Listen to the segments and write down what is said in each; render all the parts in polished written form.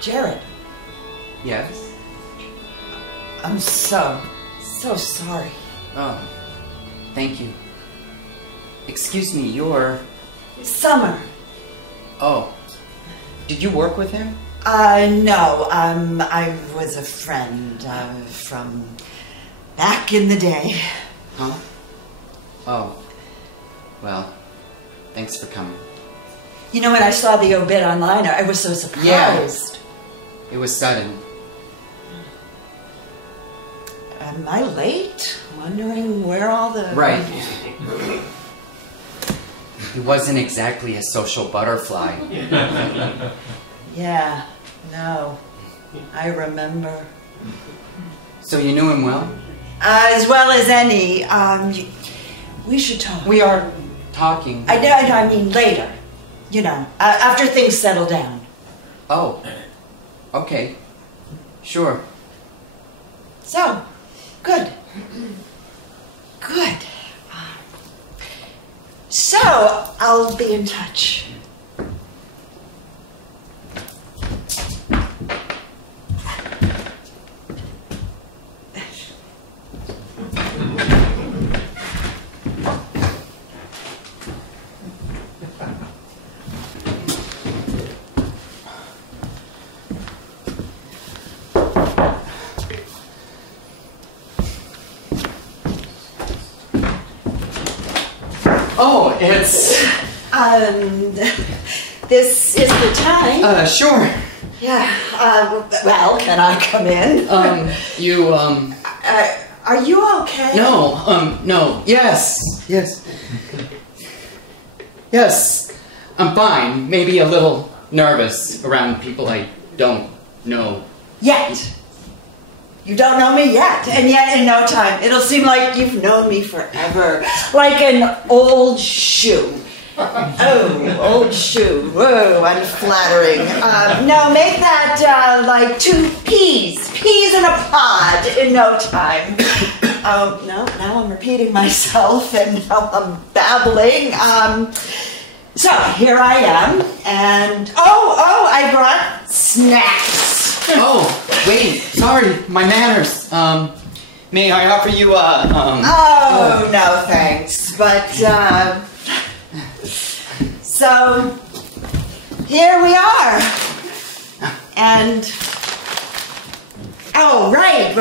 Jared. Yes? I'm so sorry. Oh, thank you. Excuse me, you're... Summer. Oh, did you work with him? No, I was a friend from back in the day. Huh? Oh, well, thanks for coming. You know, when I saw the obit online, I was so surprised. Yeah. It was sudden. Am I late? Wondering where all the... Right. He wasn't exactly a social butterfly. Yeah, no. I remember. So you knew him well? As well as any. We should talk. We are talking. I mean later. You know, after things settle down. Oh. Okay. Sure. So, good. Good. So, I'll be in touch. Oh, it's... This is the time. Sure. Yeah, well, can I come in? Are you okay? No, yes. Yes, I'm fine. Maybe a little nervous around people I don't know. Yet. You don't know me yet, and yet in no time, it'll seem like you've known me forever. Like an old shoe. Oh, old shoe. Whoa, unflattering. No, make that like 2 peas. Peas in a pod in no time. Oh, no, now I'm repeating myself, and now I'm babbling. So, here I am, and I brought snacks. Oh, wait, sorry, my manners. May I offer you Oh, no thanks, but, so, here we are, and, oh, right,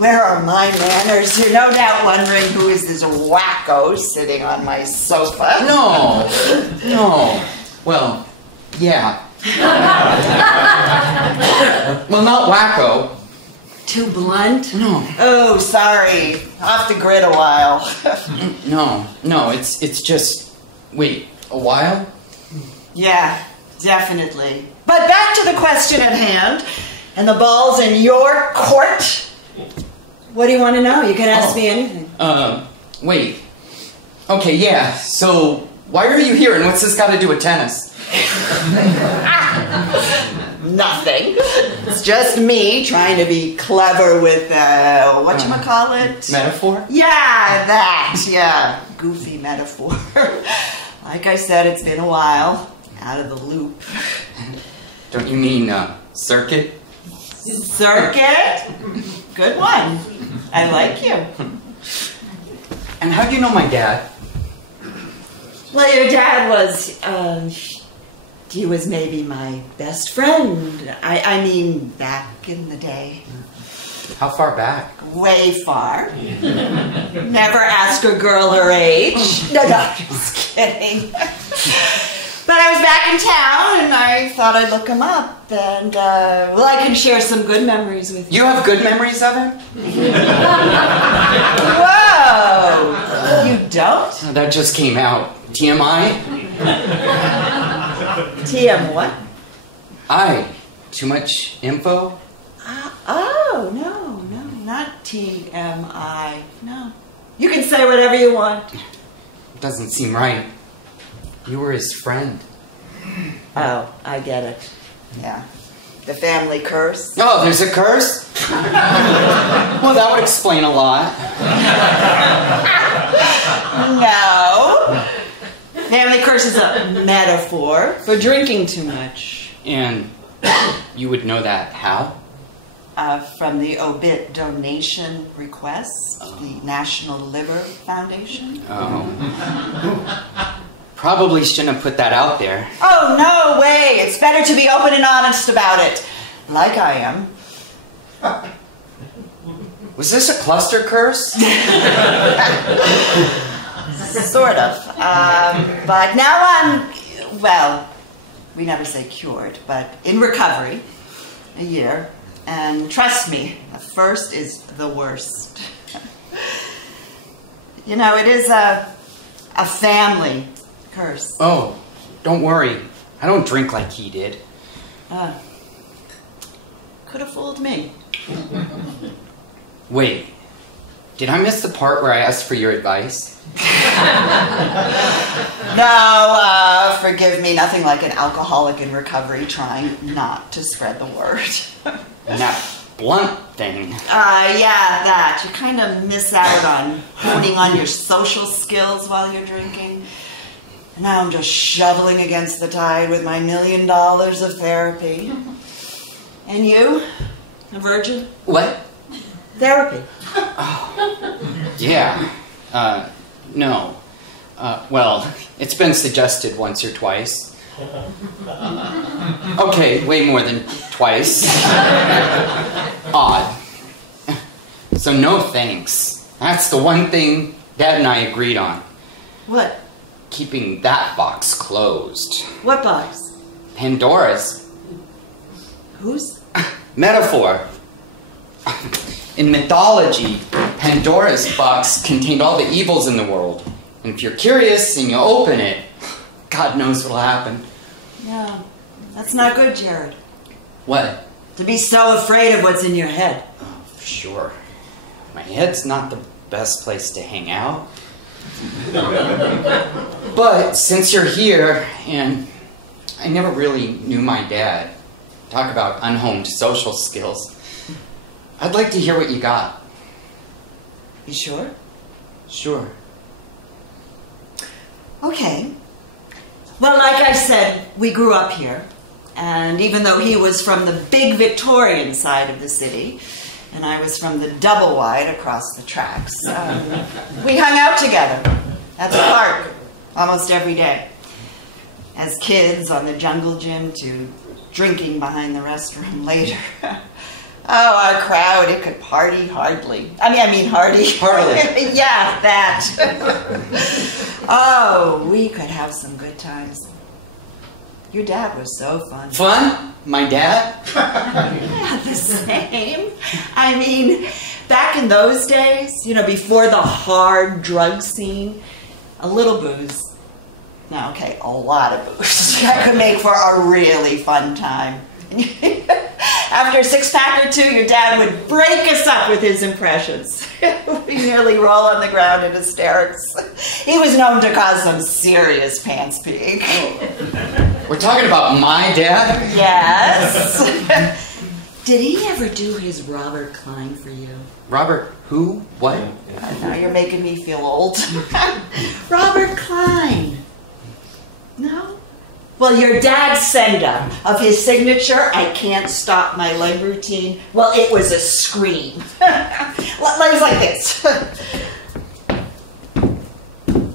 where are my manners? You're no doubt wondering who is this wacko sitting on my sofa. No, well, yeah. Well, not wacko. Too blunt? No. Oh, sorry. Off the grid a while. No, it's just... Wait, a while? Yeah, definitely. But back to the question at hand, and the ball's in your court. What do you want to know? You can ask me anything. Wait. Okay, yeah, so why are you here, and what's this got to do with tennis? Nothing. It's just me trying to be clever with, whatchamacallit? Metaphor? Yeah, that. Yeah, goofy metaphor. Like I said, it's been a while. Out of the loop. Don't you mean, circuit? Circuit? Good one. I like you. And how do you know my dad? Well, your dad was, he was maybe my best friend. I mean, back in the day. How far back? Way far. Never ask a girl her age. No, just kidding. But I was back in town, and I thought I'd look him up, and, I can share some good memories with you. You have good memories of him? Whoa! You don't? Oh, that just came out. TMI? TM what? Too much info? No, not TMI. No. You can say whatever you want. Doesn't seem right. You were his friend. Oh, I get it. Yeah. The family curse. Oh, there's a curse? Well, that would explain a lot. No. Family curse is a metaphor for drinking too much. And you would know that how? From the obit donation request, the National Liver Foundation. Oh. Probably shouldn't have put that out there. Oh, no way. It's better to be open and honest about it. Like I am. Was this a cluster curse? Sort of. But now I'm, well, we never say cured, but in recovery. A year. And trust me, the first is the worst. You know, it is a family curse. Oh, don't worry. I don't drink like he did. Could have fooled me. Wait, did I miss the part where I asked for your advice? No, forgive me. Nothing like an alcoholic in recovery trying not to spread the word. And that blunt thing. Yeah, that. You kind of miss out on honing on your social skills while you're drinking. Now I'm just shoveling against the tide with my $1 million of therapy. And you? A virgin? What? Therapy. Oh, yeah. No. Well, it's been suggested once or twice. Okay, way more than twice. Odd. So no thanks. That's the one thing Dad and I agreed on. What? Keeping that box closed. What box? Pandora's. Whose? Metaphor. In mythology, Pandora's box contained all the evils in the world. And if you're curious and you open it, God knows what'll happen. Yeah, that's not good, Jared. What? To be so afraid of what's in your head. Oh, sure. My head's not the best place to hang out. But since you're here, and I never really knew my dad, talk about unhoned social skills, I'd like to hear what you got. You sure? Sure. Okay. Well, like I said, we grew up here. And even though he was from the big Victorian side of the city, and I was from the double wide across the tracks, we hung out together at the park almost every day. As kids on the jungle gym to drinking behind the restroom later. Oh, our crowd, it could party hardly. I mean hardy. Hardly. Yeah, that. Oh, we could have some good times. Your dad was so fun. Fun? My dad? Yeah, the same. I mean, back in those days, you know, before the hard drug scene, a little booze. No, okay, a lot of booze. That could make for a really fun time. After a six-pack or two, your dad would break us up with his impressions. We nearly roll on the ground in hysterics. He was known to cause some serious pants peeing. We're talking about my dad? Yes. Did he ever do his Robert Klein for you? Robert who? What? Now you're making me feel old. Robert Klein. No? Well, your dad's send-up of his signature, I can't stop my leg routine, well, it was a scream. Legs like this.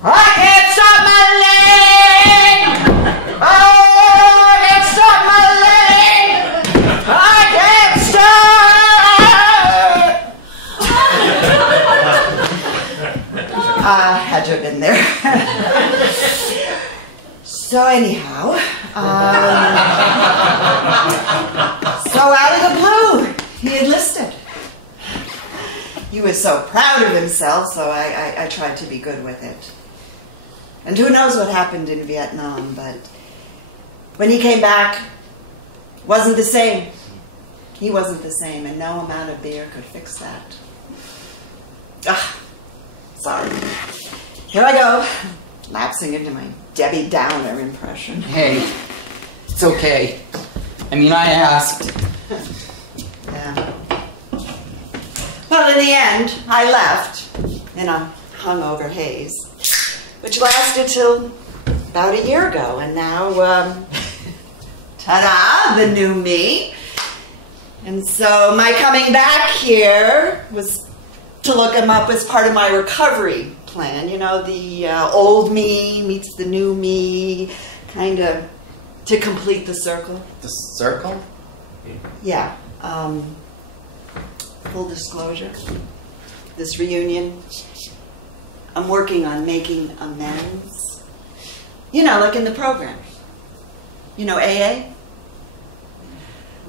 I can't stop my leg! Oh, I can't stop my leg! I can't stop! Had to have been there. So anyhow, so out of the blue, he enlisted. He was so proud of himself, so I tried to be good with it. And who knows what happened in Vietnam, but when he came back, wasn't the same. He wasn't the same, and no amount of beer could fix that. Sorry. Here I go, lapsing into my Debbie Downer impression. Hey, It's okay. I mean, I asked. Yeah. Well, in the end, I left in a hungover haze, which lasted till about a year ago, and now, ta-da, the new me. And so my coming back here was to look him up as part of my recovery plan. You know, the old me meets the new me, kind of to complete the circle. The circle? Yeah. Full disclosure, this reunion, I'm working on making amends. You know, like in the program. You know, AA?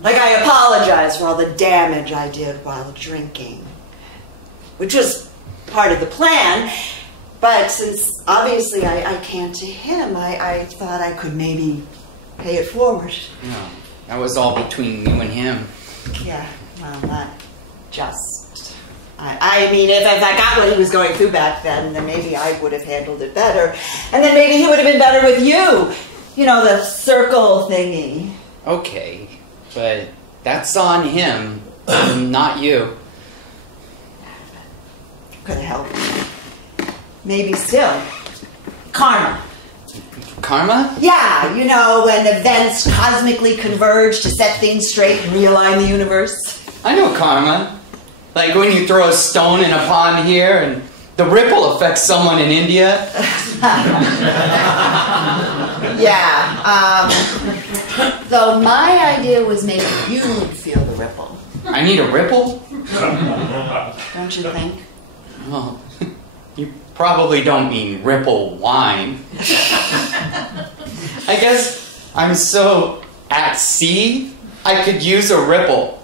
Like, I apologize for all the damage I did while drinking, which was part of the plan, but since obviously I can't to him, I thought I could maybe pay it forward. No, that was all between you and him. Yeah, well, not just. I mean, if I got what he was going through back then maybe I would have handled it better. And then maybe he would have been better with you. You know, the circle thingy. Okay, but that's on him, not you. Could have helped. Maybe still. Karma. Karma? Yeah, you know, when events cosmically converge to set things straight and realign the universe. I know karma. Like when you throw a stone in a pond here and the ripple affects someone in India. Yeah, though my idea was maybe you'd feel the ripple. I need a ripple? Don't you think? Oh, you probably don't mean ripple wine. I guess I'm so at sea, I could use a ripple.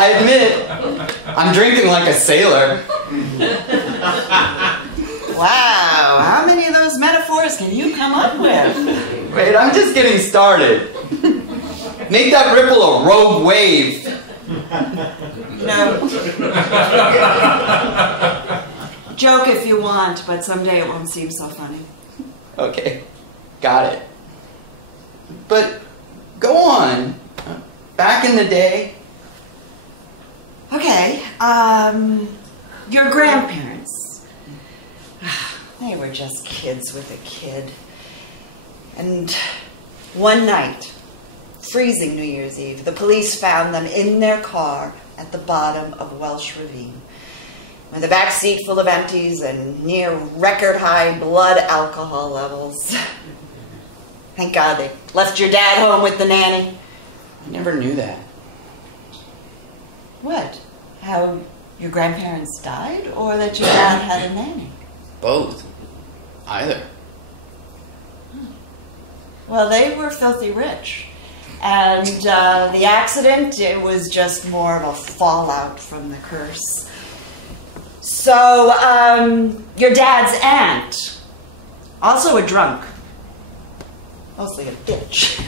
I admit, I'm drinking like a sailor. Wow, how many of those metaphors can you come up with? Wait, I'm just getting started. Make that ripple a rogue wave. No. Joke if you want, but someday it won't seem so funny. Okay, got it. But go on. Back in the day. Okay, your grandparents. They were just kids with a kid. And one night, freezing New Year's Eve, the police found them in their car at the bottom of Welsh Ravine, with a back seat full of empties and near record-high blood alcohol levels. Thank God they left your dad home with the nanny. I never knew that. What? How your grandparents died, or that your dad had a nanny? Both. Either. Well, they were filthy rich. And the accident, it was just more of a fallout from the curse. So, your dad's aunt, also a drunk, mostly a bitch,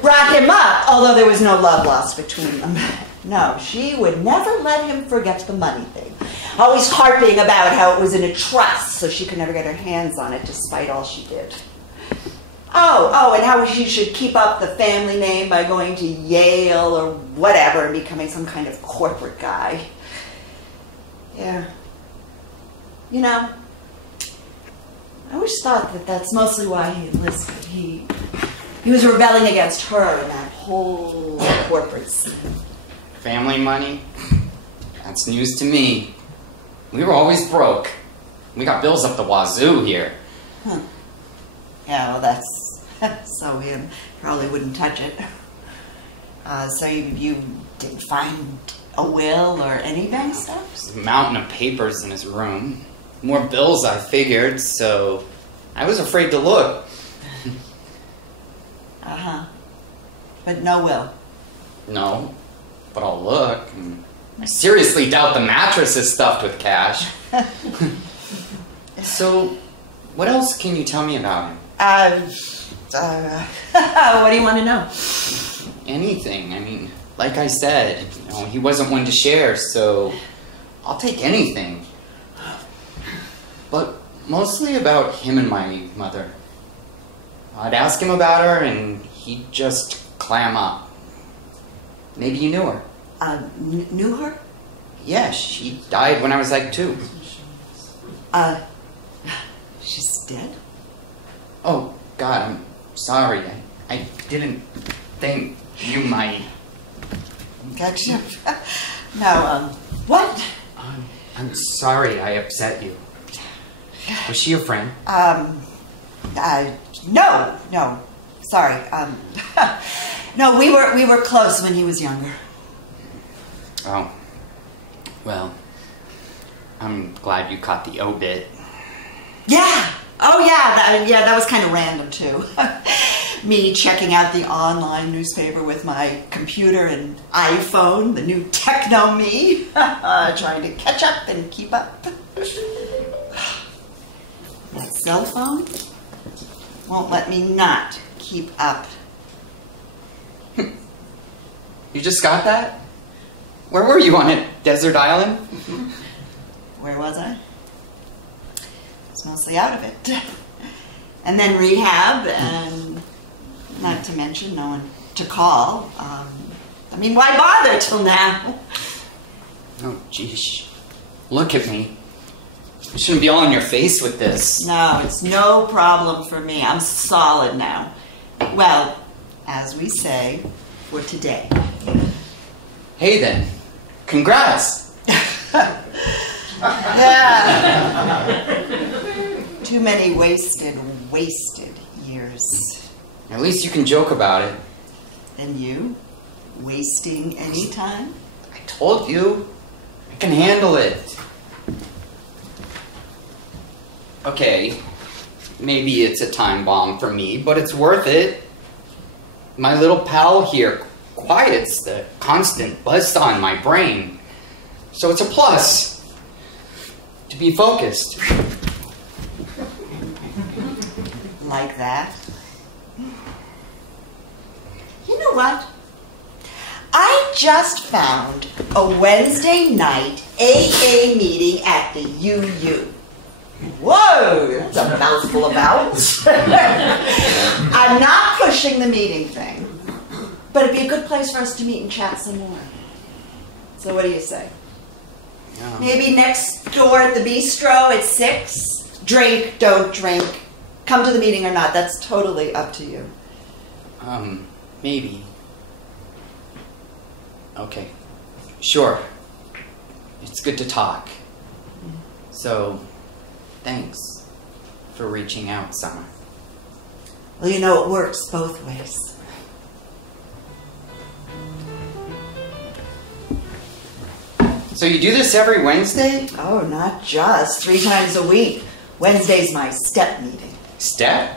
brought him up, although there was no love lost between them. No, she would never let him forget the money thing. Always harping about how it was in a trust, so she could never get her hands on it, despite all she did. Oh, and how she should keep up the family name by going to Yale or whatever and becoming some kind of corporate guy. Yeah. You know, I always thought that that's mostly why he enlisted. He was rebelling against her and that whole corporate scene. Family money? That's news to me. We were always broke. We got bills up the wazoo here. Huh. Yeah, well, that's so him. Probably wouldn't touch it. So you didn't find a will or anything, stuff? There's a mountain of papers in his room. More bills, I figured, so I was afraid to look. Uh-huh. But no will? No, but I'll look. I seriously doubt the mattress is stuffed with cash. So, what else can you tell me about him? What do you want to know? Anything. I mean, like I said, he wasn't one to share, so I'll take anything. But mostly about him and my mother. I'd ask him about her, and he'd just clam up. Maybe you knew her. Knew her? Yeah, she died when I was like 2. She's dead? Oh, God, I'm sorry. I didn't think you might. Gotcha. No, what? I'm sorry I upset you. Was she your friend? No. Sorry. No, we were close when he was younger. Oh. Well, I'm glad you caught the obit. Yeah. Oh, yeah. That was kind of random, too. Me checking out the online newspaper with my computer and iPhone, the new techno me, trying to catch up and keep up. That cell phone won't let me not keep up. You just got that? Where were you, on a desert island? Where was I? I was mostly out of it. And then rehab, and not to mention no one to call. Why bother till now? Oh, geez. Look at me. You shouldn't be all in your face with this. No, it's no problem for me. I'm solid now. Well, as we say, for today. Hey then. Congrats. Yeah. Too many wasted years. At least you can joke about it. And you? Wasting any time? I told you. I can handle it. Okay, maybe it's a time bomb for me, but it's worth it. My little pal here quiets the constant buzzsaw in my brain. So it's a plus to be focused. Like that? You know what? I just found a Wednesday night AA meeting at the UU. Whoa, that's a mouthful about. I'm not pushing the meeting thing, but it'd be a good place for us to meet and chat some more. So what do you say? Maybe next door at the bistro at 6? Drink, don't drink. Come to the meeting or not, that's totally up to you. Maybe. Okay. Sure. It's good to talk. So, thanks for reaching out, Summer. Well, you know, it works both ways. So you do this every Wednesday? Oh, not just. 3 times a week. Wednesday's my step meeting. Step?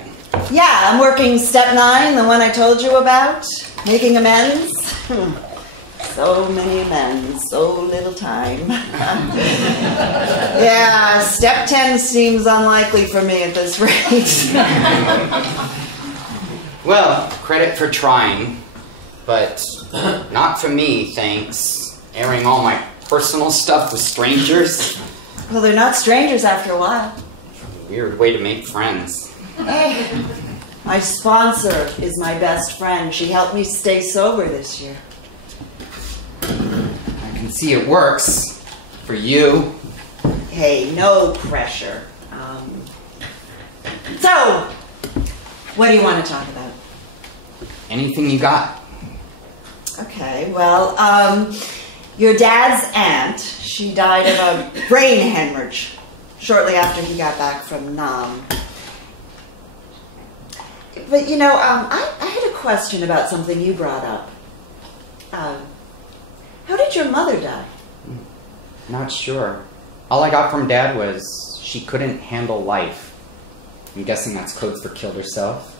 Yeah, I'm working step 9, the one I told you about. Making amends. So many amends, so little time. Yeah, step 10 seems unlikely for me at this rate. Well, credit for trying, but not for me, thanks. Airing all my personal stuff with strangers. Well, they're not strangers after a while. Weird way to make friends. Hey, my sponsor is my best friend. She helped me stay sober this year. I can see it works. For you. Hey, no pressure. So, what do you want to talk about? Anything you got. Okay, well, your dad's aunt, she died of a brain hemorrhage shortly after he got back from Nam. But, you know, I had a question about something you brought up. How did your mother die? Not sure. All I got from Dad was she couldn't handle life. I'm guessing that's code for killed herself.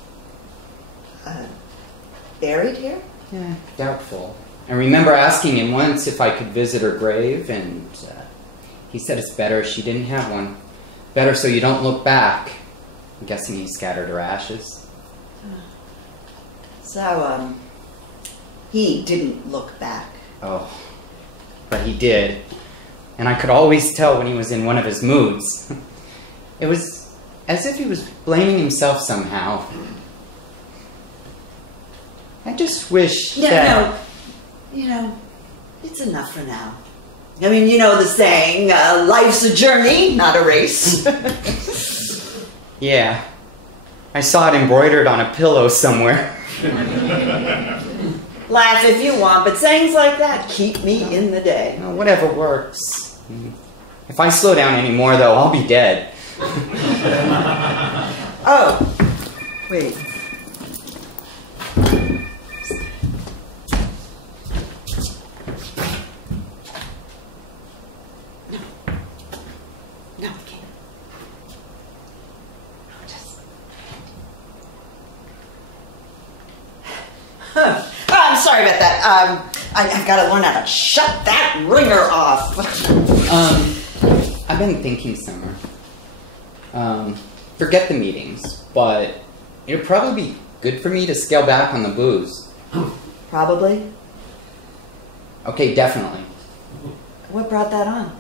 Buried here? Yeah, doubtful. I remember asking him once if I could visit her grave, and he said it's better she didn't have one. Better so you don't look back. I'm guessing he scattered her ashes. So, he didn't look back. Oh, but he did. And I could always tell when he was in one of his moods. It was as if he was blaming himself somehow. I just wish Yeah, that... no, it's enough for now. I mean, you know the saying, life's a journey, not a race. Yeah. I saw it embroidered on a pillow somewhere. Laugh if you want, but sayings like that keep me in the day. Well, whatever works. If I slow down anymore, though, I'll be dead. Oh, wait. No, I can't. Oh, I'm sorry about that. I've got to learn how to shut that ringer off. I've been thinking, Summer. Forget the meetings, but it'd probably be good for me to scale back on the booze. Probably. Okay, definitely. What brought that on?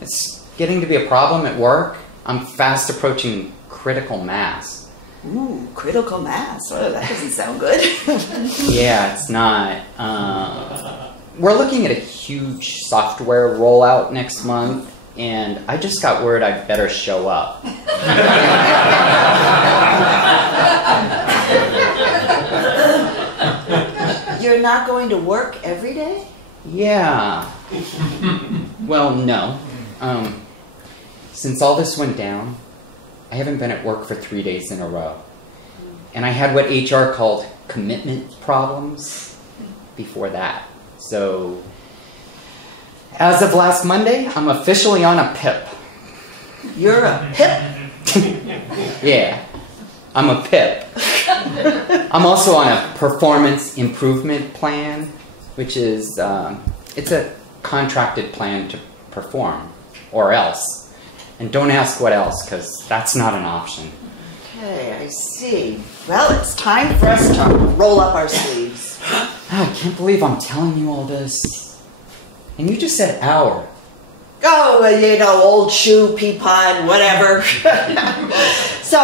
It's getting to be a problem at work. I'm fast approaching critical mass. Ooh, critical mass. Oh, that doesn't sound good. Yeah, it's not. We're looking at a huge software rollout next month, and I just got word I'd better show up. You're not going to work every day? Yeah. Well, no. Since all this went down, I haven't been at work for 3 days in a row. And I had what HR called commitment problems before that. So, as of last Monday, I'm officially on a PIP. You're a PIP? Yeah, I'm a PIP. I'm also on a performance improvement plan, which is, it's a contracted plan to perform, or else. And don't ask what else, because that's not an option. Okay, I see. Well, it's time for us to roll up our sleeves. I can't believe I'm telling you all this. And you just said hour. Oh, well, you know, old shoe, pea pod, whatever. So,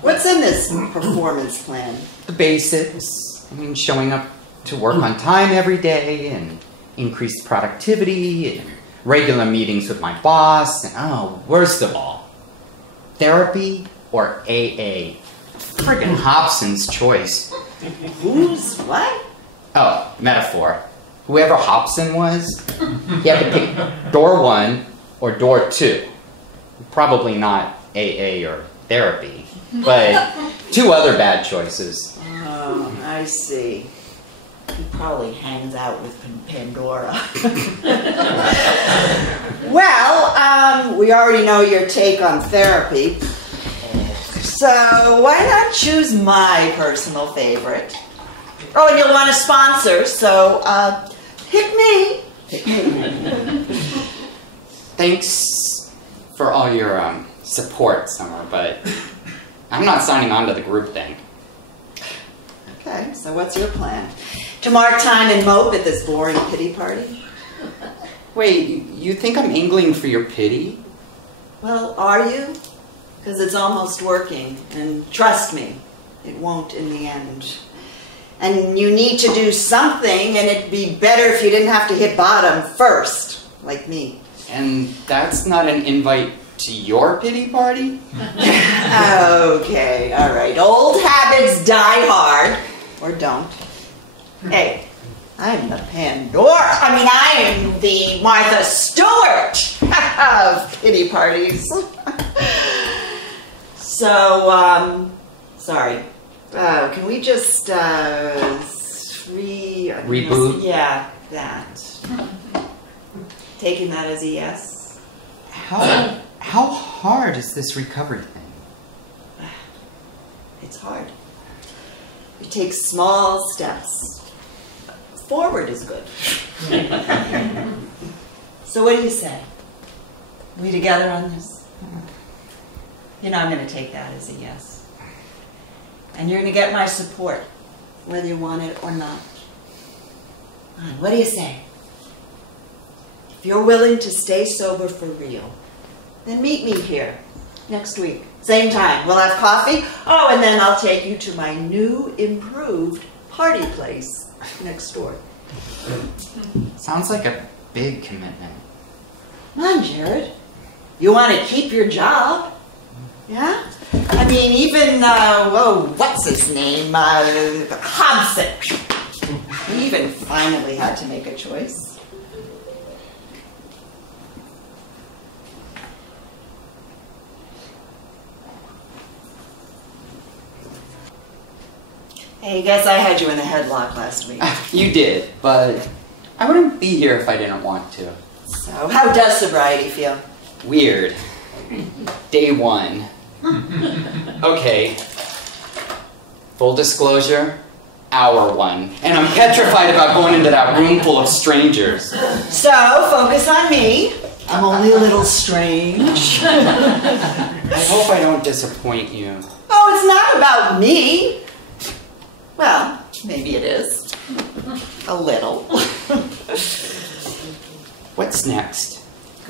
what's in this performance plan? The basics. I mean, showing up to work on time every day, and increased productivity, and regular meetings with my boss, and worst of all, therapy or AA. Friggin' Hobson's choice. Who's what? Oh, metaphor. Whoever Hobson was, he had to pick door 1 or door 2. Probably not AA or therapy, but 2 other bad choices. Oh, I see. He probably hangs out with Pandora. Well, we already know your take on therapy. So why not choose my personal favorite? Oh, and you'll want a sponsor, so pick me. Thanks for all your support, Summer, but I'm not signing on to the group thing. Okay, so what's your plan? To mark time and mope at this boring pity party? Wait, you think I'm angling for your pity? Well, are you? Because it's almost working, and trust me, it won't in the end. And you need to do something, and it'd be better if you didn't have to hit bottom first, like me. And that's not an invite to your pity party? Okay, all right. Old habits die hard, or don't. Hey, I'm the Pandora. I am the Martha Stewart of pity parties. So, sorry. Can we just reboot? Yeah, that. Taking that as a yes. How hard is this recovery thing? It's hard. You take small steps. Forward is good. So what do you say? We together on this? You know, I'm going to take that as a yes. And you're going to get my support, whether you want it or not. What do you say? If you're willing to stay sober for real, then meet me here Next week, same time. We'll have coffee. Oh, and then I'll take you to my new, improved party place next door. Sounds like a big commitment. Come on, Jared. You want to keep your job? Yeah? I mean, even, what's his name? Hobson. He even finally had to make a choice. Hey, guess I had you in the headlock last week. You did, but I wouldn't be here if I didn't want to. So, how does sobriety feel? Weird. Day 1. Okay. Full disclosure, hour 1. And I'm petrified about going into that room full of strangers. So, focus on me. I'm only a little strange. I hope I don't disappoint you. Oh, it's not about me. Well, maybe it is. A little. What's next?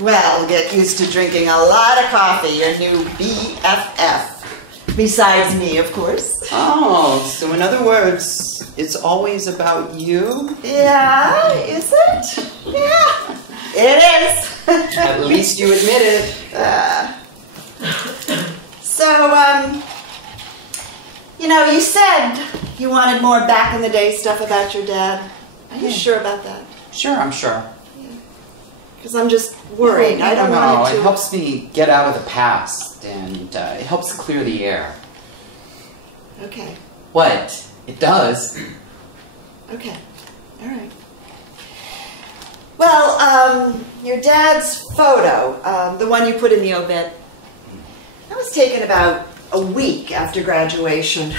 Well, get used to drinking a lot of coffee, your new BFF. Besides me, of course. Oh, so in other words, it's always about you? Yeah, is it? Yeah, it is. At least you admit it. You said you wanted more back in the day stuff about your dad. Are you sure about that? Sure, I'm sure. Because I'm just worried. I don't want it to... It helps me get out of the past, and it helps clear the air. Okay. What? It does. Okay. All right. Well, your dad's photo, the one you put in the obit, that was taken about a week after graduation.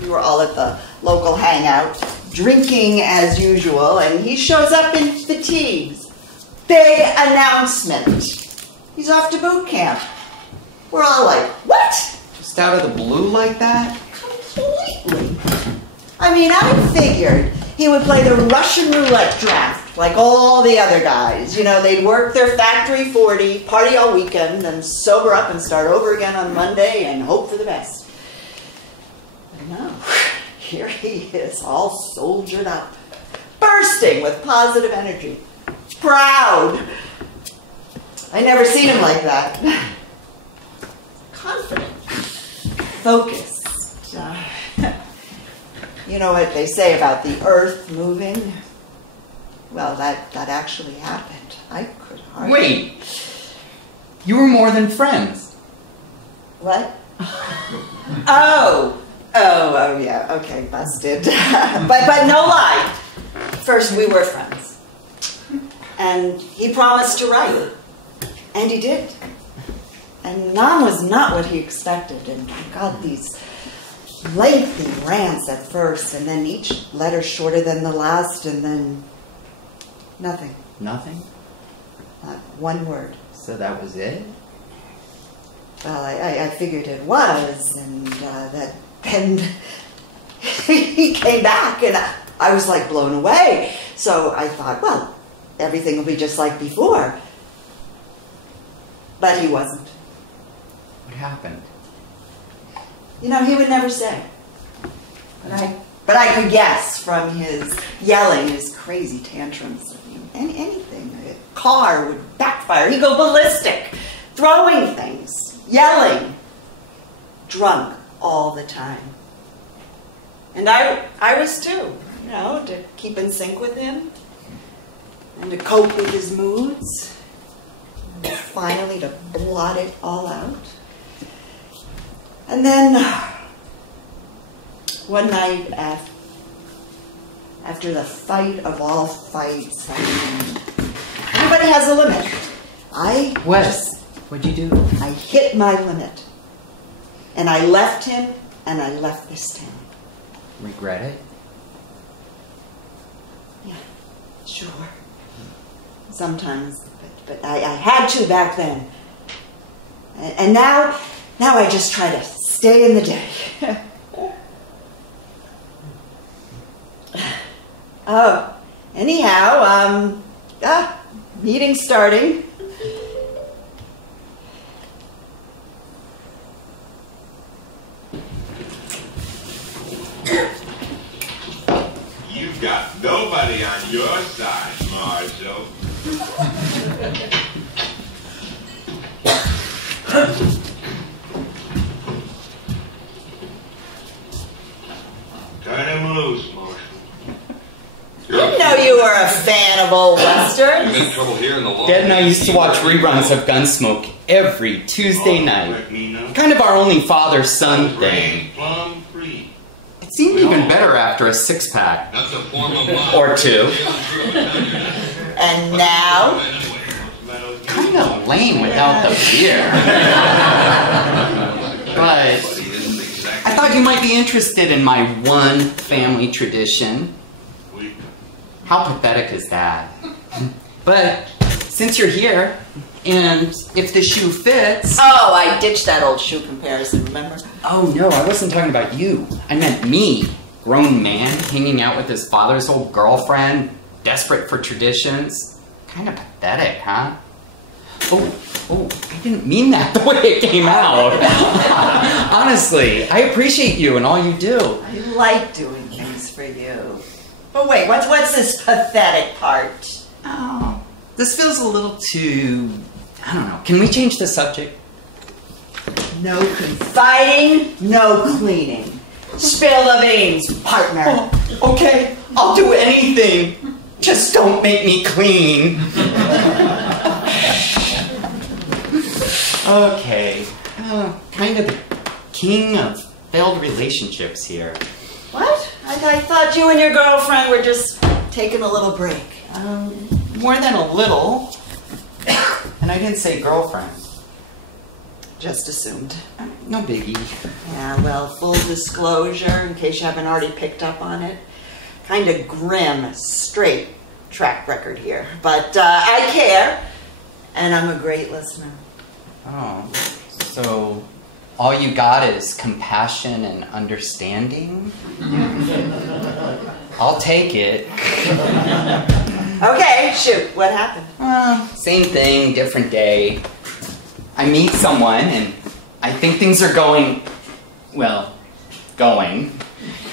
We were all at the local hangout, drinking as usual, and he shows up in fatigues. Big announcement. He's off to boot camp. We're all like, what? Just out of the blue like that? Completely. I mean, I figured he would play the Russian roulette draft like all the other guys. You know, they'd work their factory 40, party all weekend, then sober up and start over again on Monday and hope for the best. But no, here he is, all soldiered up, bursting with positive energy, proud. I never seen him like that. Confident, focused. You know what they say about the earth moving? Well, that actually happened. I could hardly... Wait! You were more than friends. What? Oh, yeah, okay, busted. but no lie. First, we were friends. And he promised to write. And he did. And Nam was not what he expected. And he got these lengthy rants at first, and then each letter shorter than the last, and then nothing. Nothing? Not one word. So that was it? Well, I figured it was, and then he came back, and I was like blown away. So I thought, well, everything will be just like before. But he wasn't. What happened? You know, he would never say. But I could guess from his yelling, his crazy tantrums. Anything. A car would backfire. He'd go ballistic, throwing things, yelling, drunk all the time. And I was too, you know, to keep in sync with him and to cope with his moods. And finally to blot it all out. And then, one night after the fight of all fights, everybody has a limit. What'd you do? I hit my limit. And I left him, and I left this town. Regret it? Yeah, sure. Sometimes, but I had to back then. And now I just try to stay in the day. Oh, anyhow, meeting starting. Nobody on your side, Marshall. Turn him loose, Marshall. Didn't know you were a fan of old westerns. You in trouble here in the law? Dad and I used to watch reruns of Gunsmoke every Tuesday night. Kind of our only father-son thing. Plum free. It seemed even better after a six-pack. That's a form of law. Or two. And now? Kind of lame without the beer. But I thought you might be interested in my one family tradition. How pathetic is that? But since you're here, and if the shoe fits... Oh, I ditched that old shoe comparison, remember? Oh no, I wasn't talking about you. I meant me. Grown man hanging out with his father's old girlfriend, desperate for traditions. Kind of pathetic, huh? Oh, I didn't mean that the way it came out. Honestly, I appreciate you and all you do. I like doing things for you. But wait, what's this pathetic part? Oh, this feels a little too... I don't know. Can we change the subject? No confiding, no cleaning. Spill the beans, partner. Oh, okay, I'll do anything. Just don't make me clean. Okay, kind of the king of failed relationships here. What? I thought you and your girlfriend were just taking a little break. More than a little. And I didn't say girlfriend. Just assumed. No biggie. Yeah, well, full disclosure, in case you haven't already picked up on it. Kind of grim, straight track record here. But I care, and I'm a great listener. Oh, so all you got is compassion and understanding? I'll take it. Okay, shoot, what happened? Same thing, different day. I meet someone and I think things are going.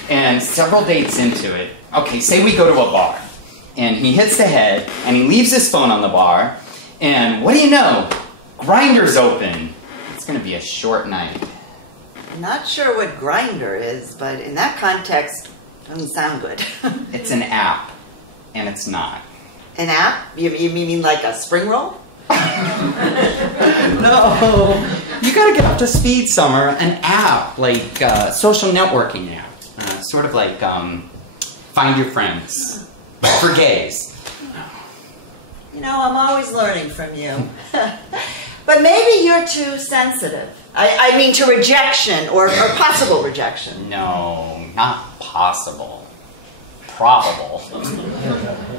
And several dates into it. Okay, say we go to a bar and he hits the head and he leaves his phone on the bar and what do you know? Grindr's open. It's gonna be a short night. I'm not sure what Grindr is, but in that context, doesn't sound good. It's an app, and it's not. An app? You mean like a spring roll? No, you gotta get up to speed, Summer. An app, like social networking app. Sort of like Find Your Friends, for gays. You know, I'm always learning from you. But maybe you're too sensitive. I mean to rejection or possible rejection. No, not possible. Probable.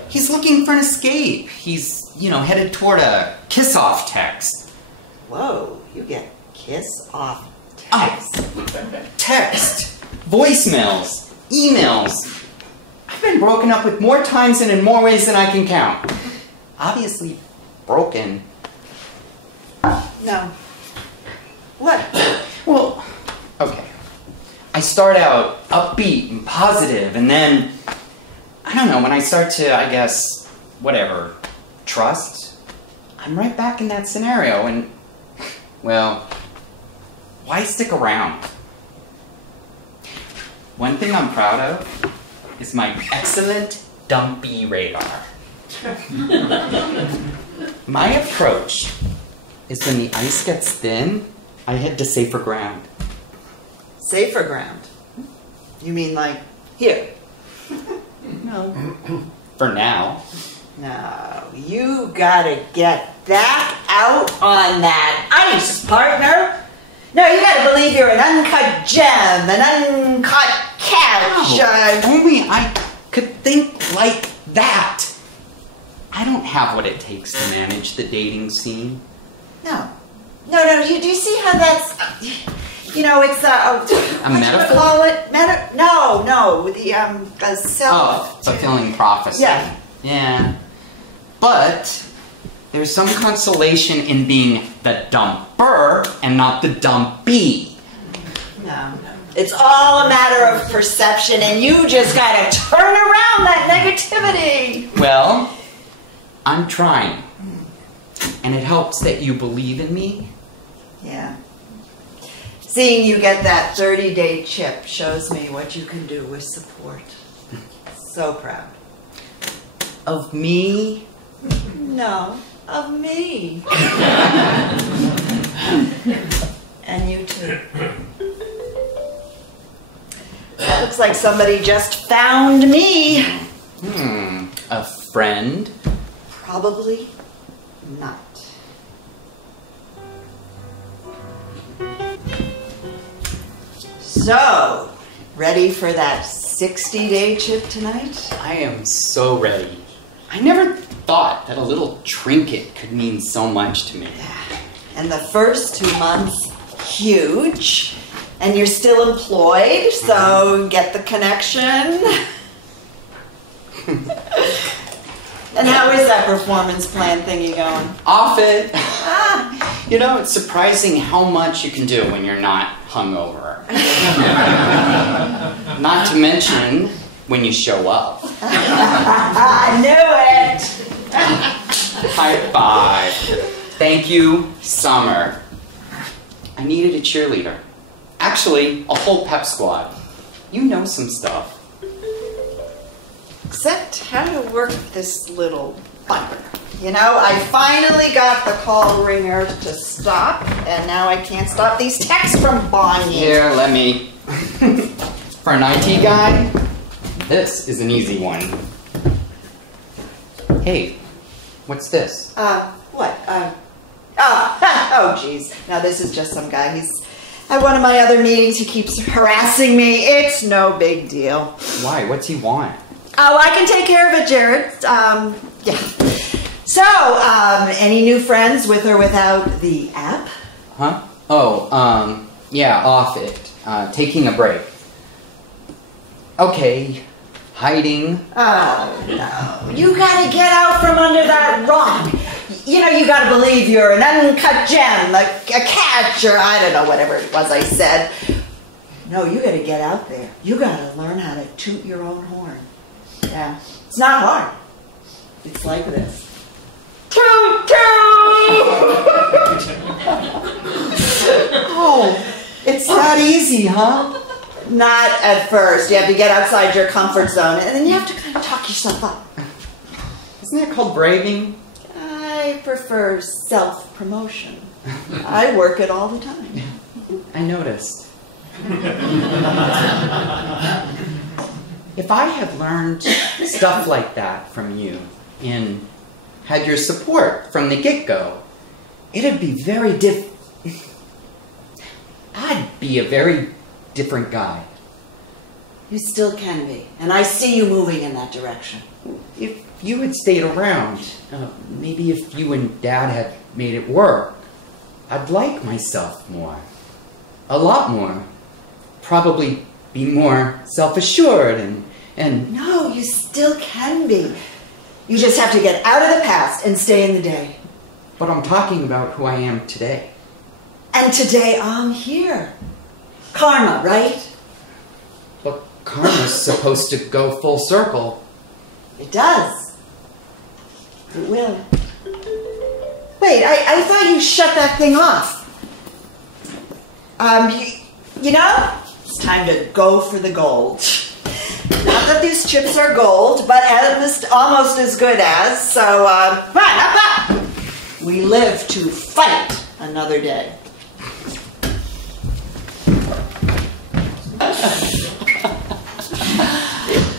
He's looking for an escape. He's, headed toward a kiss-off text. Whoa, you get kiss-off text? Text, voicemails, emails. I've been broken up with more times and in more ways than I can count. Obviously broken. No. What? Well, okay. I start out upbeat and positive, and then, I don't know, when I start to, I guess, trust, I'm right back in that scenario, and, well, why stick around? One thing I'm proud of is my excellent dumpy radar. My approach is when the ice gets thin, I head to safer ground. Safer ground? You mean like here? No. For now. No, you gotta get that out on that ice, partner. No, you gotta believe you're an uncut gem, an uncut catch. If only I could think like that. I don't have what it takes to manage the dating scene. No. Do you see how that's, it's a metaphor? Call it? The self. Fulfilling prophecy. Yeah. Yeah. But there's some consolation in being the dumper and not the dumpy. No. It's all a matter of perception, and you just gotta turn around that negativity. Well, I'm trying. And it helps that you believe in me. Yeah. Seeing you get that 30-day chip shows me what you can do with support. So proud. Of me? No, of me. And you too. That looks like somebody just found me. A friend? Probably not. So, ready for that 60-day chip tonight? I am so ready. I never thought that a little trinket could mean so much to me. And the first 2 months, huge. And you're still employed, so get the connection. And how is that performance plan thingy going? Off it. You know, it's surprising how much you can do when you're not hungover. Not to mention when you show up. I knew it! High five. Thank you, Summer. I needed a cheerleader. Actually, a whole pep squad. You know some stuff. Except how to work this little bugger. You know, I finally got the call ringer to stop, and now I can't stop these texts from bonging. Here, let me. For an IT guy, this is an easy one. Hey, what's this? What? Oh, geez. Now this is just some guy. He's at one of my other meetings. He keeps harassing me. It's no big deal. Why? What's he want? Oh, I can take care of it, Jared. Yeah. So, any new friends with or without the app? Huh? Oh, yeah, off it. Taking a break. Okay, hiding. Oh, no. You gotta get out from under that rock. You know, you gotta believe you're an uncut gem, a catch, or I don't know, whatever it was I said. No, you gotta get out there. You gotta learn how to toot your own horn. Yeah. It's not hard. It's like this. Toot, toot! Oh, it's that easy, huh? Not at first. You have to get outside your comfort zone, and then you have to kind of talk yourself up. Isn't that called bragging? I prefer self-promotion. I work it all the time. I noticed. If I had learned stuff like that from you and had your support from the get-go, it'd be very I'd be a very different guy. You still can be, and I see you moving in that direction. If you had stayed around, maybe if you and Dad had made it work, I'd like myself more. A lot more. Probably be more self-assured and... No, you still can be. You just have to get out of the past and stay in the day. But I'm talking about who I am today. And today I'm here. Karma, right? But karma's supposed to go full circle. It does. It will. Wait, I thought you shut that thing off. You know, it's time to go for the gold. Not that these chips are gold, but almost as good as, so, come on, up! We live to fight another day.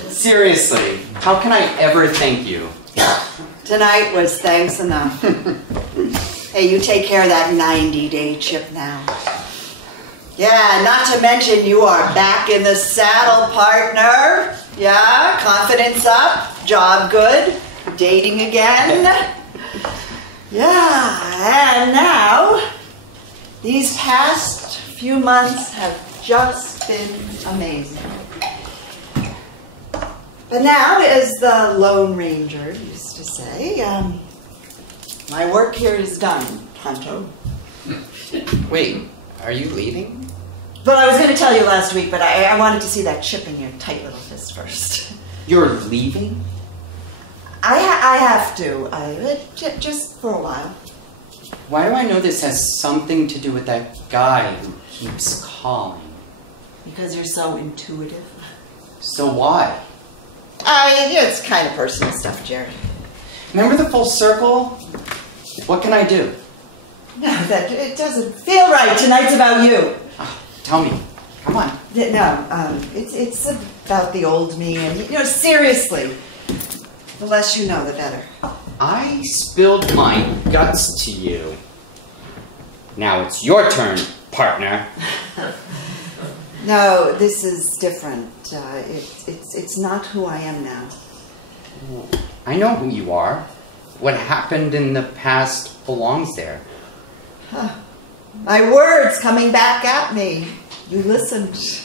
Seriously, how can I ever thank you? Tonight was thanks enough. Hey, you take care of that 90-day chip now. Yeah, not to mention you are back in the saddle, partner. Yeah, confidence up, job good, dating again. Yeah, and now, these past few months have just been amazing. But now, as the Lone Ranger used to say, my work here is done, Tonto. Wait, are you leaving? But I was going to tell you last week, but I wanted to see that chip in your tight little fist first. You're leaving? I have to, just for a while. Why do I know this has something to do with that guy who keeps calling? Because you're so intuitive. So why? It's kind of personal stuff, Jared. Remember the full circle? What can I do? No, it doesn't feel right. Tonight's about you. Tell me. Come on. No, it's about the old me, and seriously, the less you know, the better. I spilled my guts to you. Now it's your turn, partner. No, this is different. It's not who I am now. I know who you are. What happened in the past belongs there. My words coming back at me. You listened.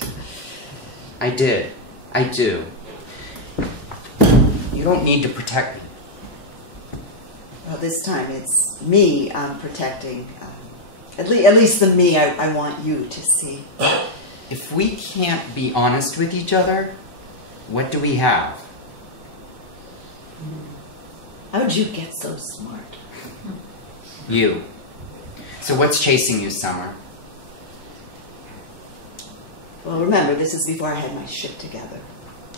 I did. I do. You don't need to protect me. Well, this time it's me I'm protecting. At least the me I want you to see. If we can't be honest with each other, what do we have? How'd you get so smart? You. So what's chasing you, Summer? Well, remember, this is before I had my shit together.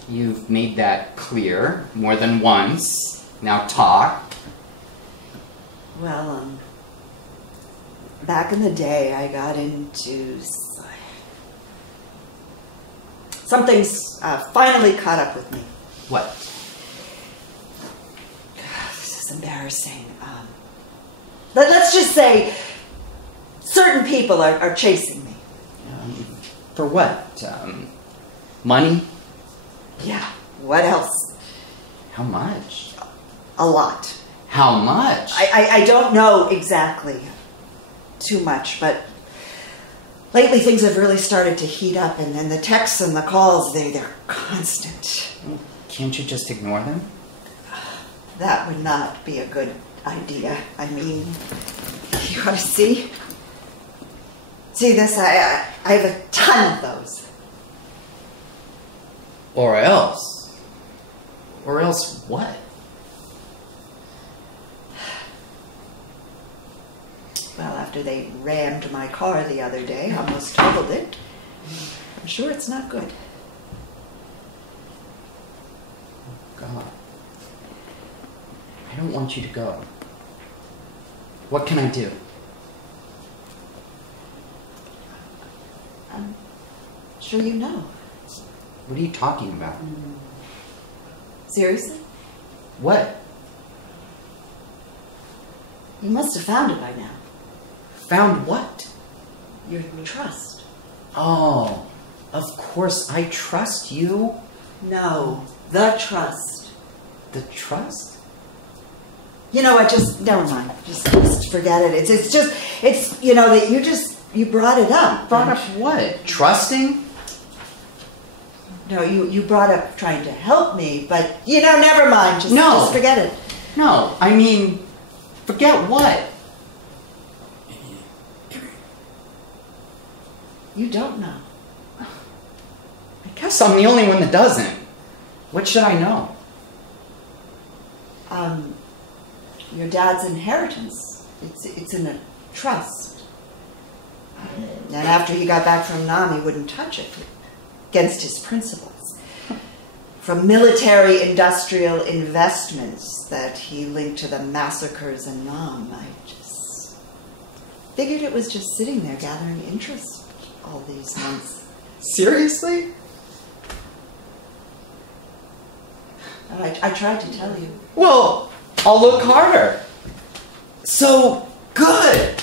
You've made that clear more than once. Now talk. Well, back in the day, I got into... Something's finally caught up with me. What? God, this is embarrassing. Let's just say certain people are chasing me. For what? Money? Yeah, what else? How much? A lot. How much? I don't know exactly too much, but lately things have really started to heat up, and then the texts and the calls, they're constant. Can't you just ignore them? That would not be a good idea. I mean, you want to see? See this? I have a ton of those. Or else? Or else what? Well, after they rammed my car the other day, almost totaled it, I'm sure it's not good. God. I don't want you to go. What can I do? I'm sure you know. What are you talking about? Seriously? What? You must have found it by now. Found what? Your trust. Oh, of course I trust you. No, the trust. The trust? You know what, just, never mind. Just forget it. It's you know, that you brought it up. Brought up what? Trusting? No, you brought up trying to help me, but, never mind. Just forget it. No, I mean, forget what? You don't know. I guess I'm the only one that doesn't. What should I know? Your dad's inheritance. It's in a trust. And after he got back from Nam, he wouldn't touch it. Against his principles. From military industrial investments that he linked to the massacres in Nam, I just figured it was just sitting there gathering interest all these months. Seriously? I tried to tell you. Well, I'll look harder. So good.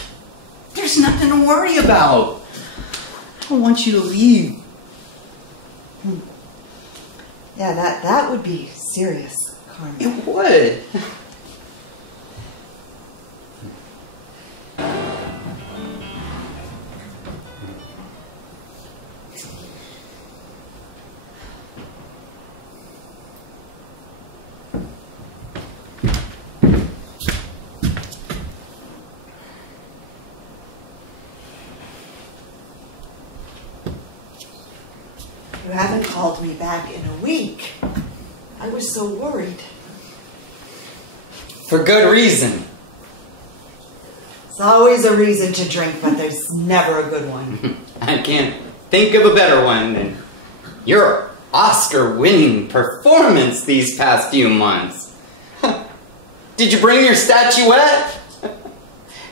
There's nothing to worry about. I don't want you to leave. Yeah, that would be serious, Carmen. It would. You haven't called me back in a week. I was so worried. For good reason. There's always a reason to drink, but there's never a good one. I can't think of a better one than your Oscar-winning performance these past few months. Did you bring your statuette?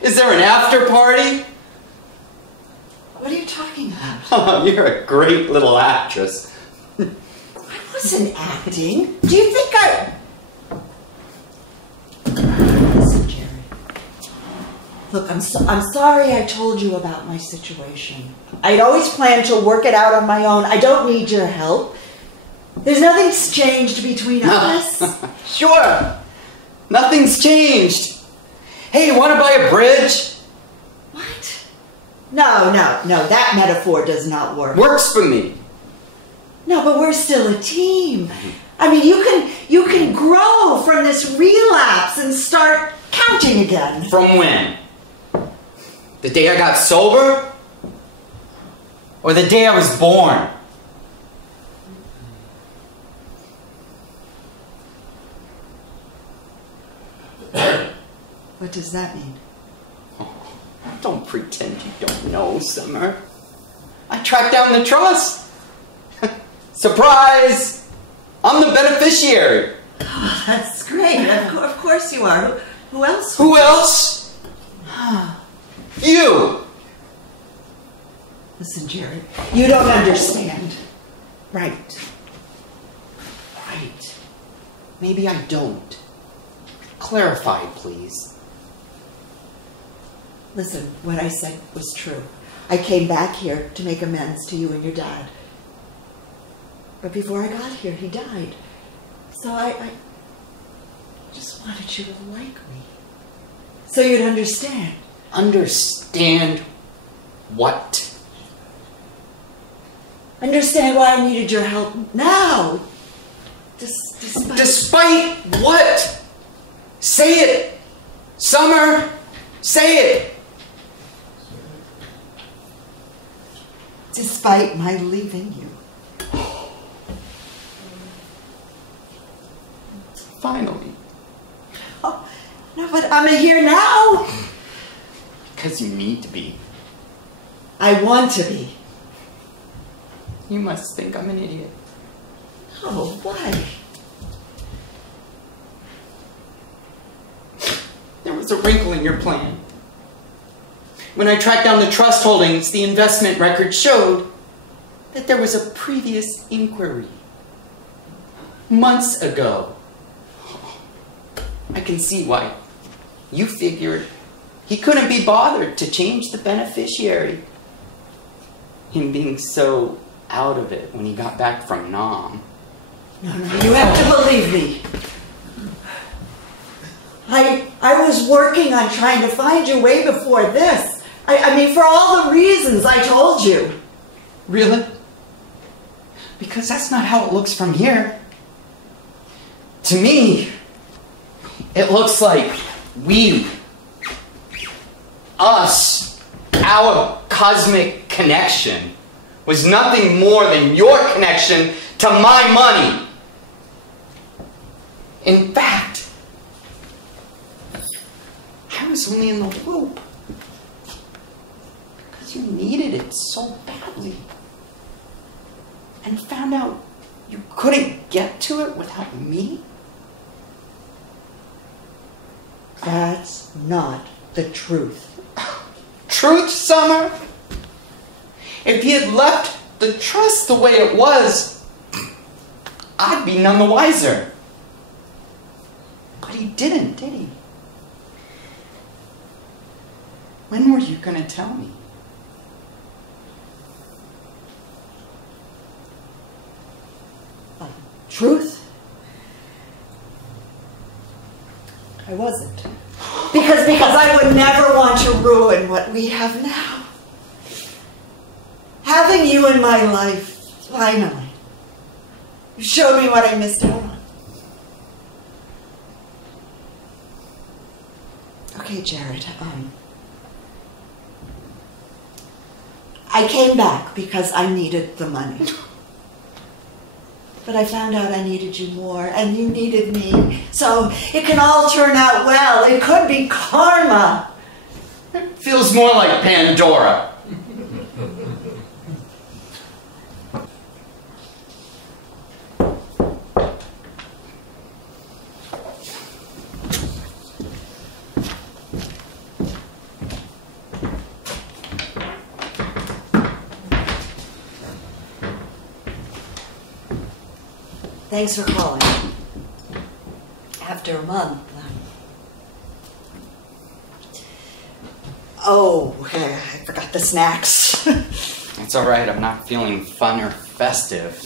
Is there an after party? What are you talking about? Oh, you're a great little actress. I wasn't acting. Do you think I... Listen, Jerry. Look, I'm sorry I told you about my situation. I'd always planned to work it out on my own. I don't need your help. There's nothing's changed between us. Sure. Nothing's changed. Hey, want to buy a bridge? What? No. That metaphor does not work. Works for me. No, but we're still a team. I mean, you can grow from this relapse and start counting again. From when? The day I got sober? Or the day I was born? What does that mean? Don't pretend you don't know, Summer. I tracked down the trust. Surprise! I'm the beneficiary. Oh, that's great. Of course you are. Who else? Who else? You! Listen, Jerry, you don't understand. Right. Maybe I don't. Clarify, please. Listen, what I said was true. I came back here to make amends to you and your dad. But before I got here, he died. So I just wanted you to like me. So you'd understand. Understand what? Understand why I needed your help now. Despite what? Say it! Summer! Say it! Despite my leaving you. Finally. Oh, no, but I'm here now. Because you need to be. I want to be. You must think I'm an idiot. Oh, why? There was a wrinkle in your plan. When I tracked down the trust holdings, the investment record showed that there was a previous inquiry. Months ago. I can see why. You figured he couldn't be bothered to change the beneficiary. Him being so out of it when he got back from Nam. No, you have to believe me. I was working on trying to find you way before this. I mean, for all the reasons I told you. Really? Because that's not how it looks from here. To me, it looks like we, us, our cosmic connection was nothing more than your connection to my money. In fact, I was only in the loop because you needed it so badly and found out you couldn't get to it without me. That's not the truth. Truth, Summer? If he had left the trust the way it was, I'd be none the wiser. But he didn't, did he? When were you going to tell me? Truth? I wasn't. Because I would never want to ruin what we have now. Having you in my life, finally, you showed me what I missed out on. Okay, Jared, I came back because I needed the money. But I found out I needed you more, and you needed me. So it can all turn out well. It could be karma. Feels more like Pandora. Thanks for calling. After a month. Oh, okay, I forgot the snacks. It's all right. I'm not feeling fun or festive.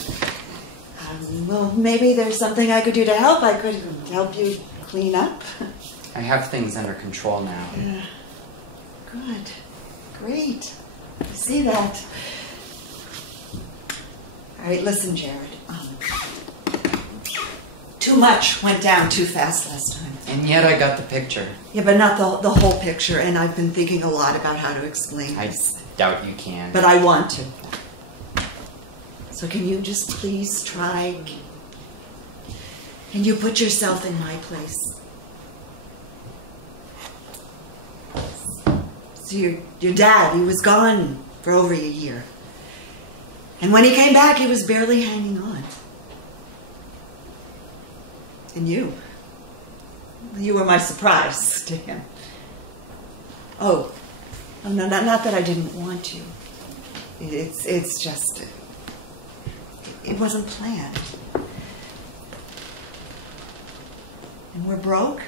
Well, maybe there's something I could do to help. I could help you clean up. I have things under control now. Good. Great. I see that. All right, listen, Jared. Too much went down too fast last time. And yet I got the picture. Yeah, but not the whole picture, and I've been thinking a lot about how to explain I this. doubt you can. But I want to. So can you just please try? Can you put yourself in my place? So your dad, he was gone for over a year. And when he came back, he was barely hanging on. And you were my surprise to him. Oh, no, not that I didn't want you. It's just, it wasn't planned. And we're broke.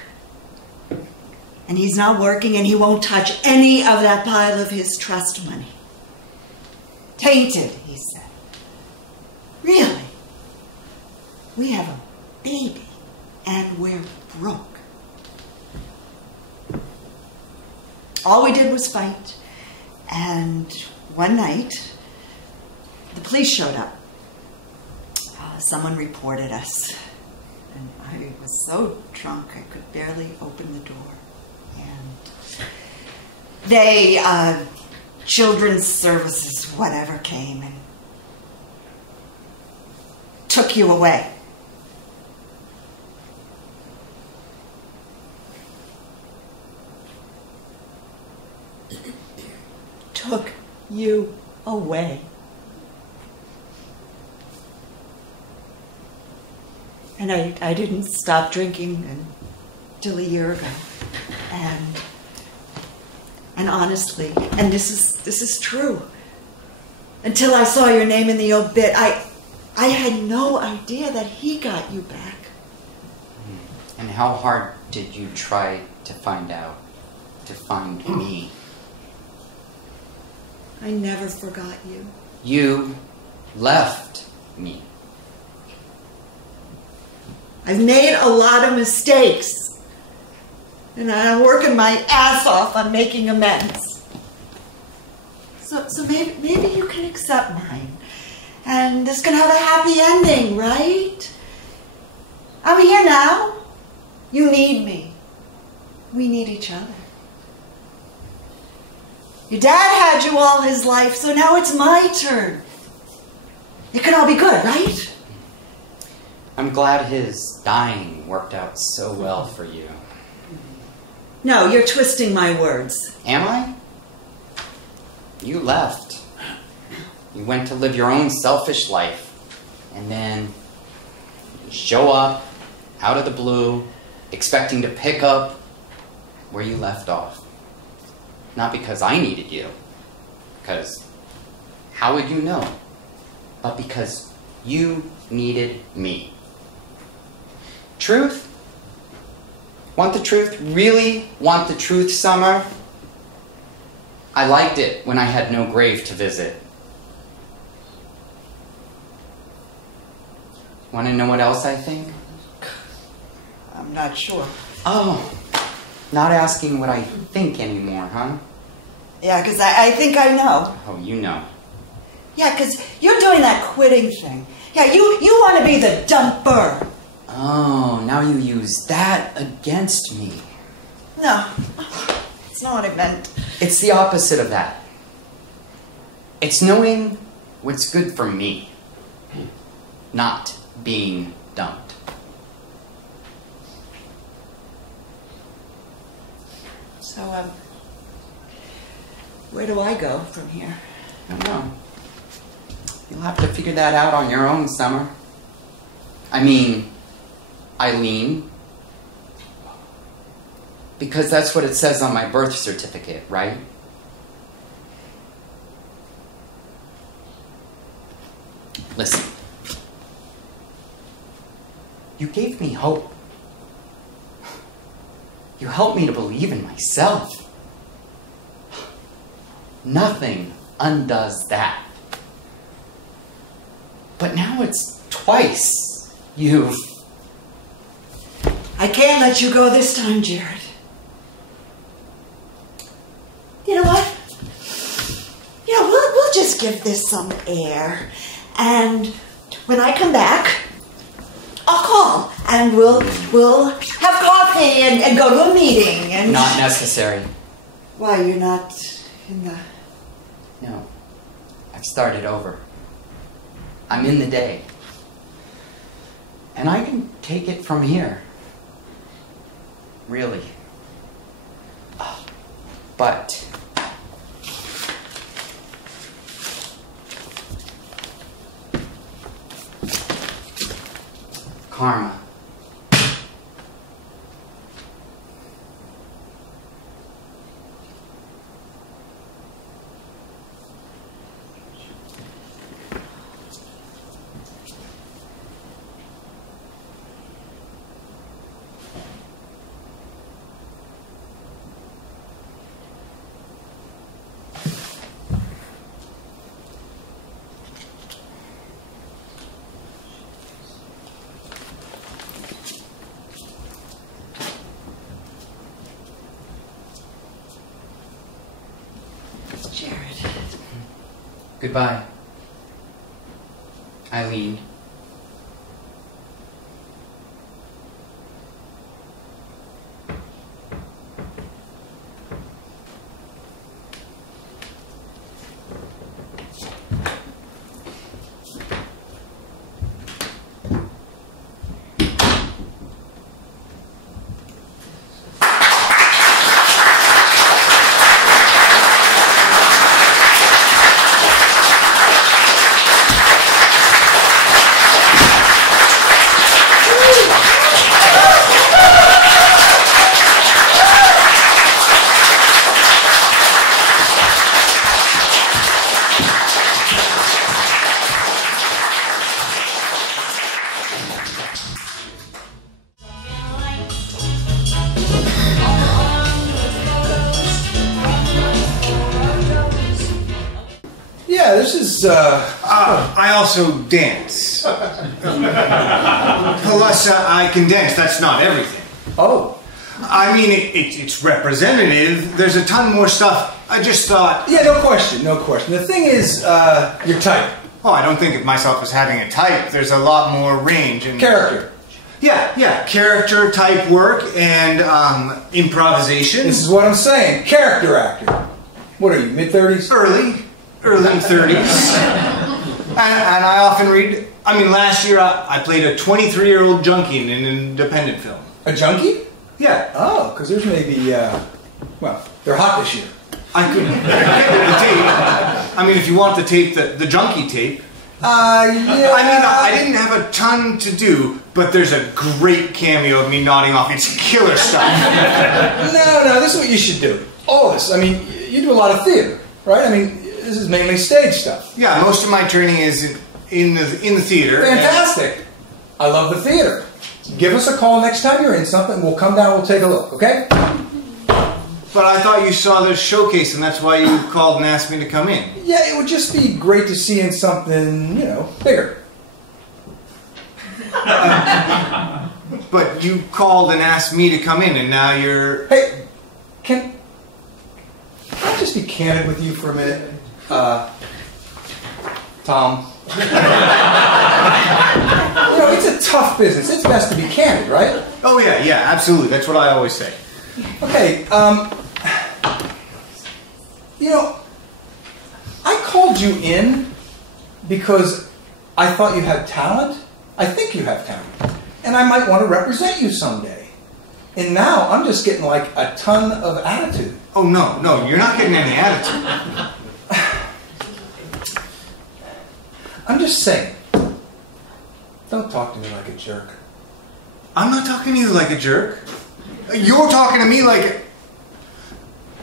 And he's not working, and he won't touch any of that pile of his trust money. Tainted, he said. Really? We have a baby, and we're broke. All we did was fight, and one night, the police showed up. Someone reported us, and I was so drunk I could barely open the door. And they, children's services, whatever, came and took you away. Took you away. And I didn't stop drinking until a year ago. And honestly, and this is true, until I saw your name in the obit, I had no idea that he got you back. And how hard did you try to find out, to find me? I never forgot you. You left me. I've made a lot of mistakes. And I'm working my ass off on making amends. So maybe you can accept mine. And this can have a happy ending, right? I'm here now. You need me. We need each other. Your dad had you all his life, so now it's my turn. It can all be good, right? I'm glad his dying worked out so well for you. No, you're twisting my words. Am I? You left. You went to live your own selfish life. And then you show up out of the blue, expecting to pick up where you left off. Not because I needed you, because how would you know? But because you needed me. Truth? Want the truth? Really want the truth, Summer? I liked it when I had no grave to visit. Want to know what else I think? I'm not sure. Oh, not asking what I think anymore, huh? Yeah, because I think I know. Oh, you know. Yeah, because you're doing that quitting thing. Yeah, you want to be the dumper. Oh, now you use that against me. No, it's not what I meant. It's the opposite of that. It's knowing what's good for me, not being dumped. So, where do I go from here? I don't know. You'll have to figure that out on your own, Summer. I mean, Eileen. Because that's what it says on my birth certificate, right? Listen. You gave me hope. You helped me to believe in myself. Nothing undoes that. But now it's twice you've... I can't let you go this time, Jared. You know what? You know, we'll just give this some air. And when I come back, I'll call. And we'll have coffee and go to a meeting. And Not necessary. Why, you're not in the... No. I've started over. I'm in the day. And I can take it from here. Really. But... karma. Jared. Goodbye, Eileen. Yeah, this is, I also dance. Plus, I can dance. That's not everything. Oh. I mean, it's representative. There's a ton more stuff. I just thought... Yeah, no question, no question. The thing is, your type. Oh, I don't think of myself as having a type. There's a lot more range and... Character. Yeah. Character type work and improvisation. This is what I'm saying. Character actor. What are you, mid-30s? Early 30s. and I often read... I mean, last year I played a 23-year-old junkie in an independent film. A junkie? Yeah. Oh, because there's maybe, well, they're hot this year. I could get the tape. I mean, if you want the tape, the junkie tape. Yeah. I mean, I didn't have a ton to do, but there's a great cameo of me nodding off. It's killer stuff. No, this is what you should do. All this. I mean, you do a lot of theater, right? I mean, this is mainly stage stuff. Yeah, most of my training is in the theater. Fantastic. I love the theater. Give us a call next time you're in something. We'll come down, we'll take a look, okay? But I thought you saw the showcase, and that's why you called and asked me to come in. Yeah, it would just be great to see in something, you know, bigger. But you called and asked me to come in, and now you're... Hey, can I just be candid with you for a minute? Tom. You know, it's a tough business. It's best to be candid, right? Oh, yeah, absolutely. That's what I always say. Okay, you know, I called you in because I thought you had talent, I think you have talent. And I might want to represent you someday. And now I'm just getting like a ton of attitude. Oh, no, you're not getting any attitude. I'm just saying. Don't talk to me like a jerk. I'm not talking to you like a jerk. You're talking to me like...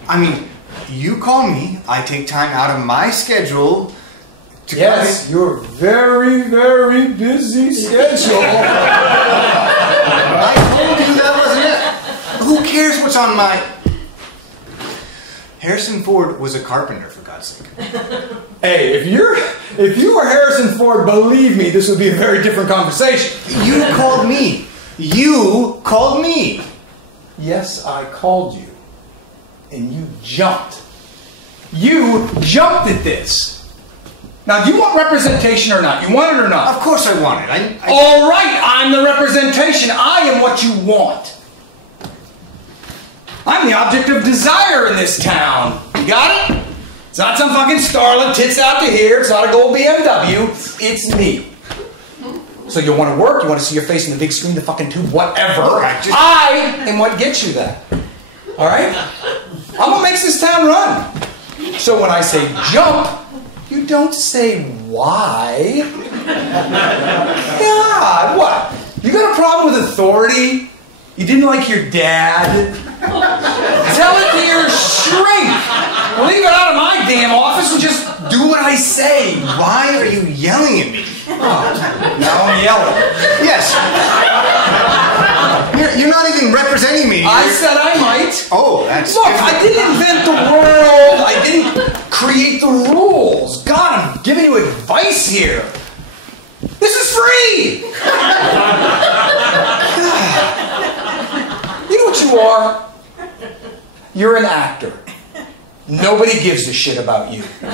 I mean, you call me, I take time out of my schedule to Yes, your very, very busy schedule. I told you that wasn't it. Who cares what's on my... Harrison Ford was a carpenter, for God's sake. Hey, if you were Harrison Ford, believe me, this would be a very different conversation. You called me. You called me. Yes, I called you. And you jumped. You jumped at this. Now, do you want representation or not? You want it or not? Of course I want it. All right, I'm the representation. I am what you want. I'm the object of desire in this town. You got it? It's not some fucking starlet tits out to here. It's not a gold BMW. It's me. So you want to work? You want to see your face in the big screen, the fucking tube, whatever. I am what gets you that. All right? I'm what makes this town run. So when I say jump, you don't say why. God, what? You got a problem with authority? You didn't like your dad? Tell it to your shrink. Leave it out of my damn office and just do what I say. Why are you yelling at me? Oh, now I'm yelling. Yes. You're not even representing me. I said I might. Oh, that's... Look, I didn't invent the world. I didn't create the rules. God, I'm giving you advice here. This is free. You know what you are? You're an actor. Nobody gives a shit about you. You're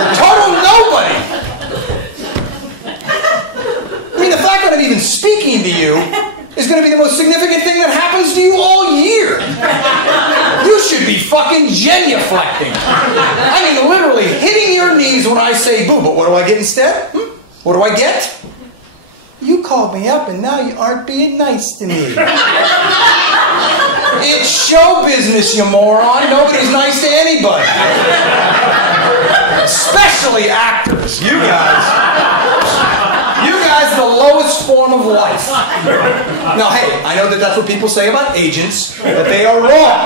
a total nobody. I mean, the fact that I'm even speaking to you is going to be the most significant thing that happens to you all year. You should be fucking genuflecting. I mean, literally hitting your knees when I say boo. But what do I get instead? What do I get? You called me up and now you aren't being nice to me. It's show business, you moron. Nobody's nice to anybody. Especially actors. You guys, the lowest form of life. Now, hey, I know that that's what people say about agents, but they are wrong.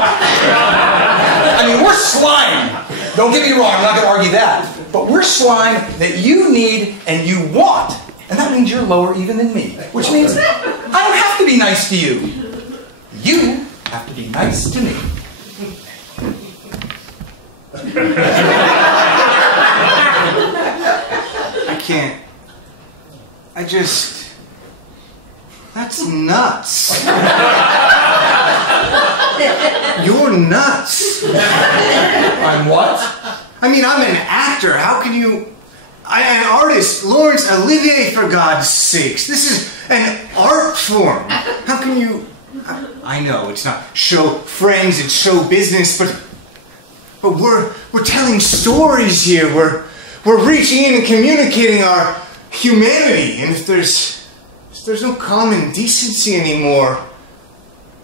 I mean, we're slime. Don't get me wrong, I'm not going to argue that. But we're slime that you need and you want. And that means you're lower even than me. Which means I don't have to be nice to you. You have to be nice to me. I can't. That's nuts. You're nuts. I'm what? I mean, I'm an actor. How can you... an artist, Laurence Olivier, for God's sakes. This is an art form. How can you... I know, it's not show friends, it's show business, but we're telling stories here. We're reaching in and communicating our humanity. And if there's no common decency anymore,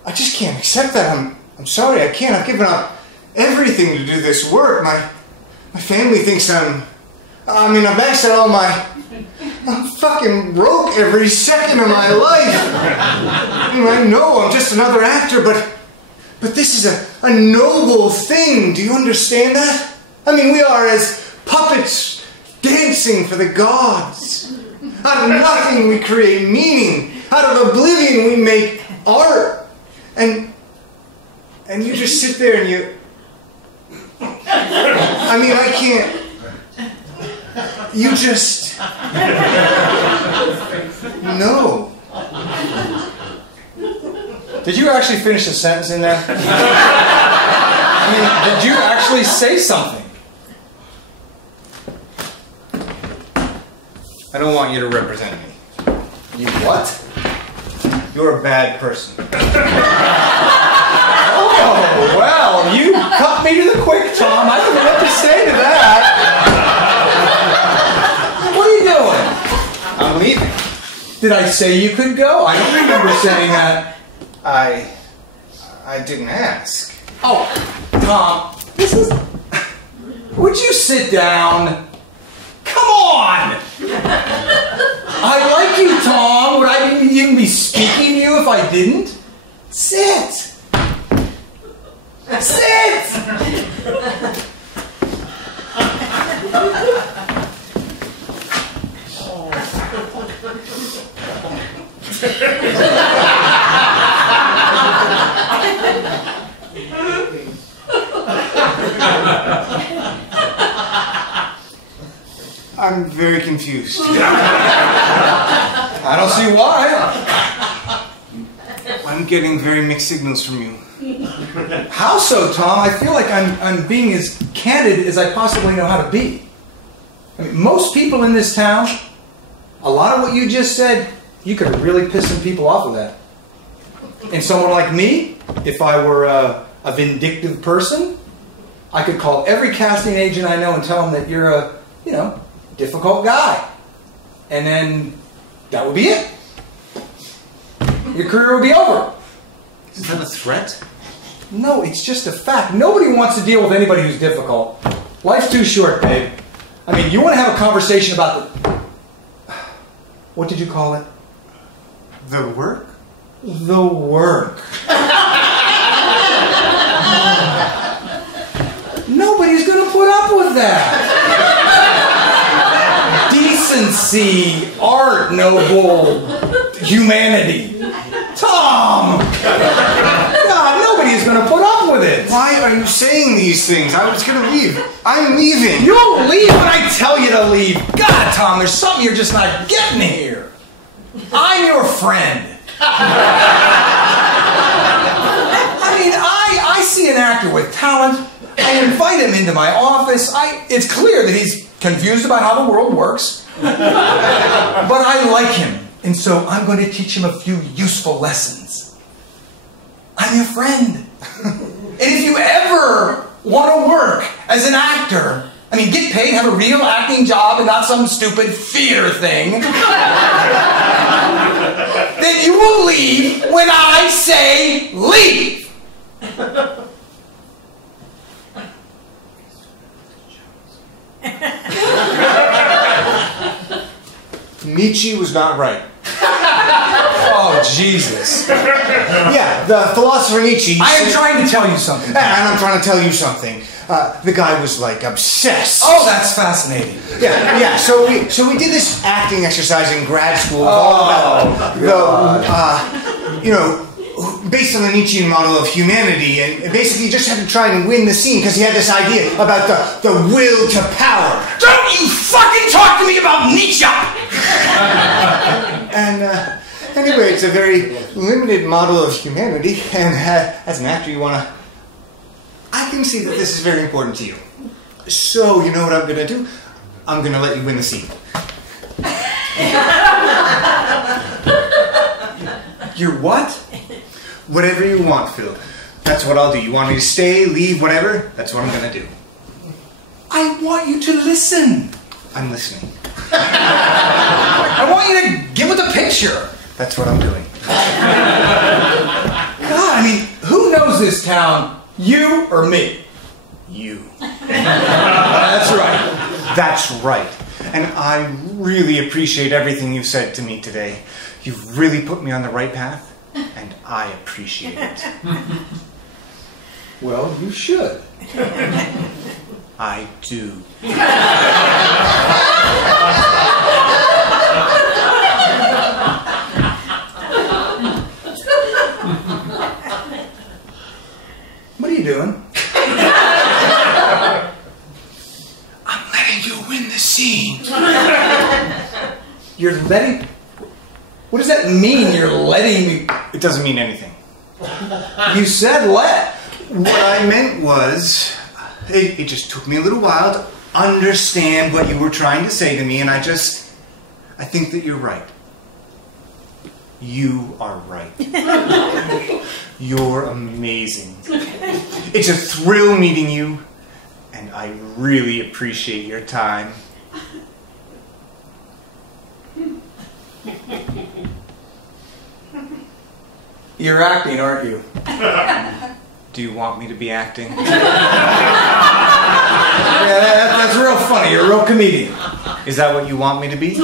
I just can't accept that. I'm sorry, I can't. I've given up everything to do this work. My family thinks I'm maxed out all I'm fucking broke every second of my life. I know I'm just another actor, but this is a noble thing. Do you understand that? I mean, we are as puppets dancing for the gods. Out of nothing we create meaning. Out of oblivion we make art. And you just sit there and you... I mean, I can't... You just... No. Did you actually finish a sentence in there? I mean, did you actually say something? I don't want you to represent me. You what? You're a bad person. Oh, well, you cut me to the quick, Tom. I don't know what to say to that. What are you doing? I'm leaving. Did I say you could go? I don't remember saying that. I didn't ask. Oh, Tom, this is... Would you sit down? Come on! I like you, Tom. Would I even be speaking to you if I didn't? Sit! Sit! I'm very confused. I don't see why. I'm getting very mixed signals from you. How so, Tom? I feel like I'm being as candid as I possibly know how to be. I mean, most people in this town, a lot of what you just said, you could really piss some people off with that. And someone like me, if I were a vindictive person, I could call every casting agent I know and tell them that you're a, difficult guy. And then that would be it. Your career would be over. Is that a threat? No, it's just a fact. Nobody wants to deal with anybody who's difficult. Life's too short, babe. I mean, you want to have a conversation about the... What did you call it? The work? The work. Nobody's going to put up with that. Decency, art, noble, humanity. Tom! God, nobody is going to put up with it. Why are you saying these things? I was going to leave. I'm leaving. You'll leave when I tell you to leave. God, Tom, there's something you're just not getting here. I'm your friend. I mean, I see an actor with talent. I invite him into my office. It's clear that he's confused about how the world works. But I like him. And so I'm going to teach him a few useful lessons. I'm your friend. And if you ever want to work as an actor, I mean, get paid, have a real acting job and not some stupid theater thing, then you will leave when I say leave. Nietzsche was not right. Oh, Jesus. Yeah, the philosopher Nietzsche... I am trying to tell you something. And I'm trying to tell you something. The guy was, like, obsessed. Oh, that's fascinating. Yeah. So we did this acting exercise in grad school, all about based on the Nietzschean model of humanity, and basically just had to try and win the scene because he had this idea about the will to power. Don't you fucking talk to me about Nietzsche! And anyway, it's a very limited model of humanity, and as an actor, you want to... I can see that this is very important to you. So, you know what I'm going to do? I'm going to let you win the scene. You're what? Whatever you want, Phil. That's what I'll do. You want me to stay, leave, whatever? That's what I'm going to do. I want you to listen. I'm listening. I want you to get with the picture. That's what I'm doing. God, I mean, who knows this town? You or me? You. That's right. That's right. And I really appreciate everything you've said to me today. You've really put me on the right path, and I appreciate it. Well, you should. I do. What are you doing? I'm letting you win the scene. You're letting... What does that mean, you're letting me... It doesn't mean anything. You said let. What I meant was, it just took me a little while to understand what you were trying to say to me, and I think that you're right. You are right. You're amazing. It's a thrill meeting you, and I really appreciate your time. You're acting, aren't you? Do you want me to be acting? Yeah, that's real funny. You're a real comedian. Is that what you want me to be?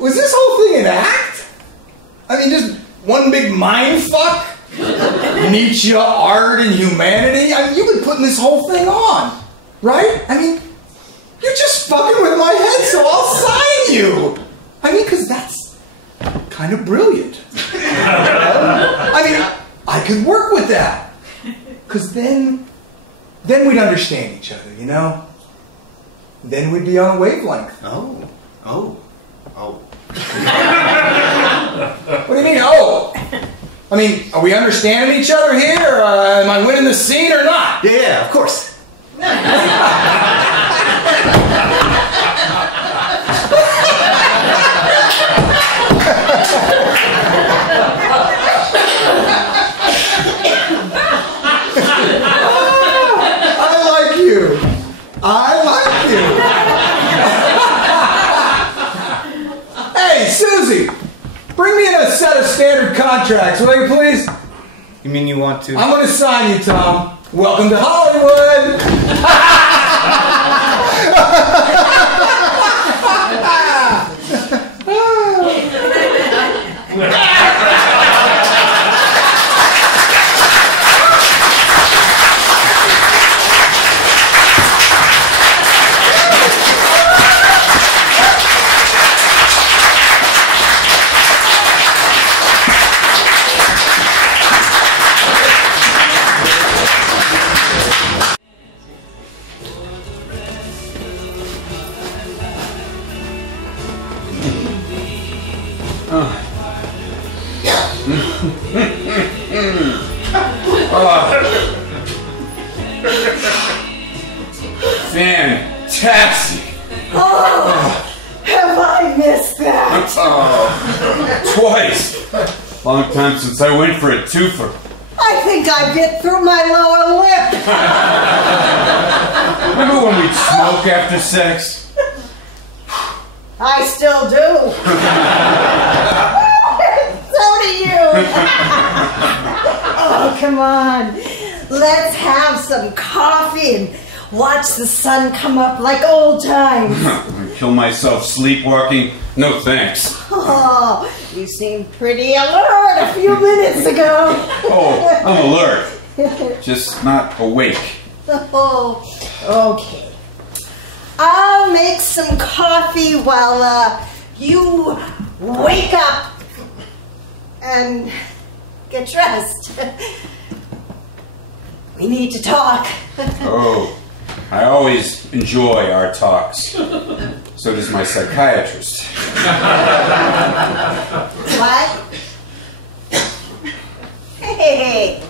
Was this whole thing an act? I mean, just one big mind fuck? Nietzsche, art, and humanity? I mean, you've been putting this whole thing on, right? I mean, you're just fucking with my head, so I'll sign you. I mean, because that's kind of brilliant. I mean, I could work with that. Because then we'd understand each other, you know? Then we'd be on a wavelength. Oh. What do you mean, oh? I mean, are we understanding each other here? Am I winning the scene or not? Yeah, of course. I like you. Hey, Susie, bring me in a set of standard contracts, will you please? You mean you want to? I'm going to sign you, Tom. Welcome to Hollywood. Fantastic! Oh, have I missed that? Twice! Long time since I went for a twofer. I think I bit through my lower lip. Remember when we'd smoke after sex? I still do. So do you. Oh, come on. Let's have some coffee and watch the sun come up like old times. Kill myself sleepwalking? No thanks. Oh, you seemed pretty alert a few minutes ago. Oh, I'm alert. Just not awake. Oh, okay. I'll make some coffee while you wake up and get dressed. We need to talk. Oh, I always enjoy our talks. So does my psychiatrist. What? Hey,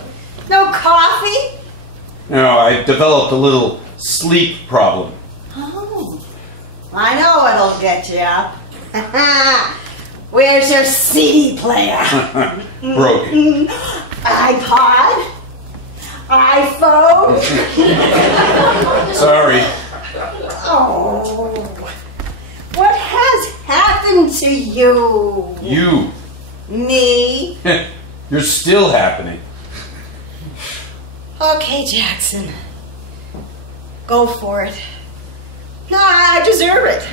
no coffee? No, I developed a little sleep problem. Oh, I know what'll get you up. Where's your CD player? Broken. iPod? iPhone? Sorry. Oh, what has happened to you? You. Me? You're still happening. Okay, Jackson. Go for it. No, I deserve it.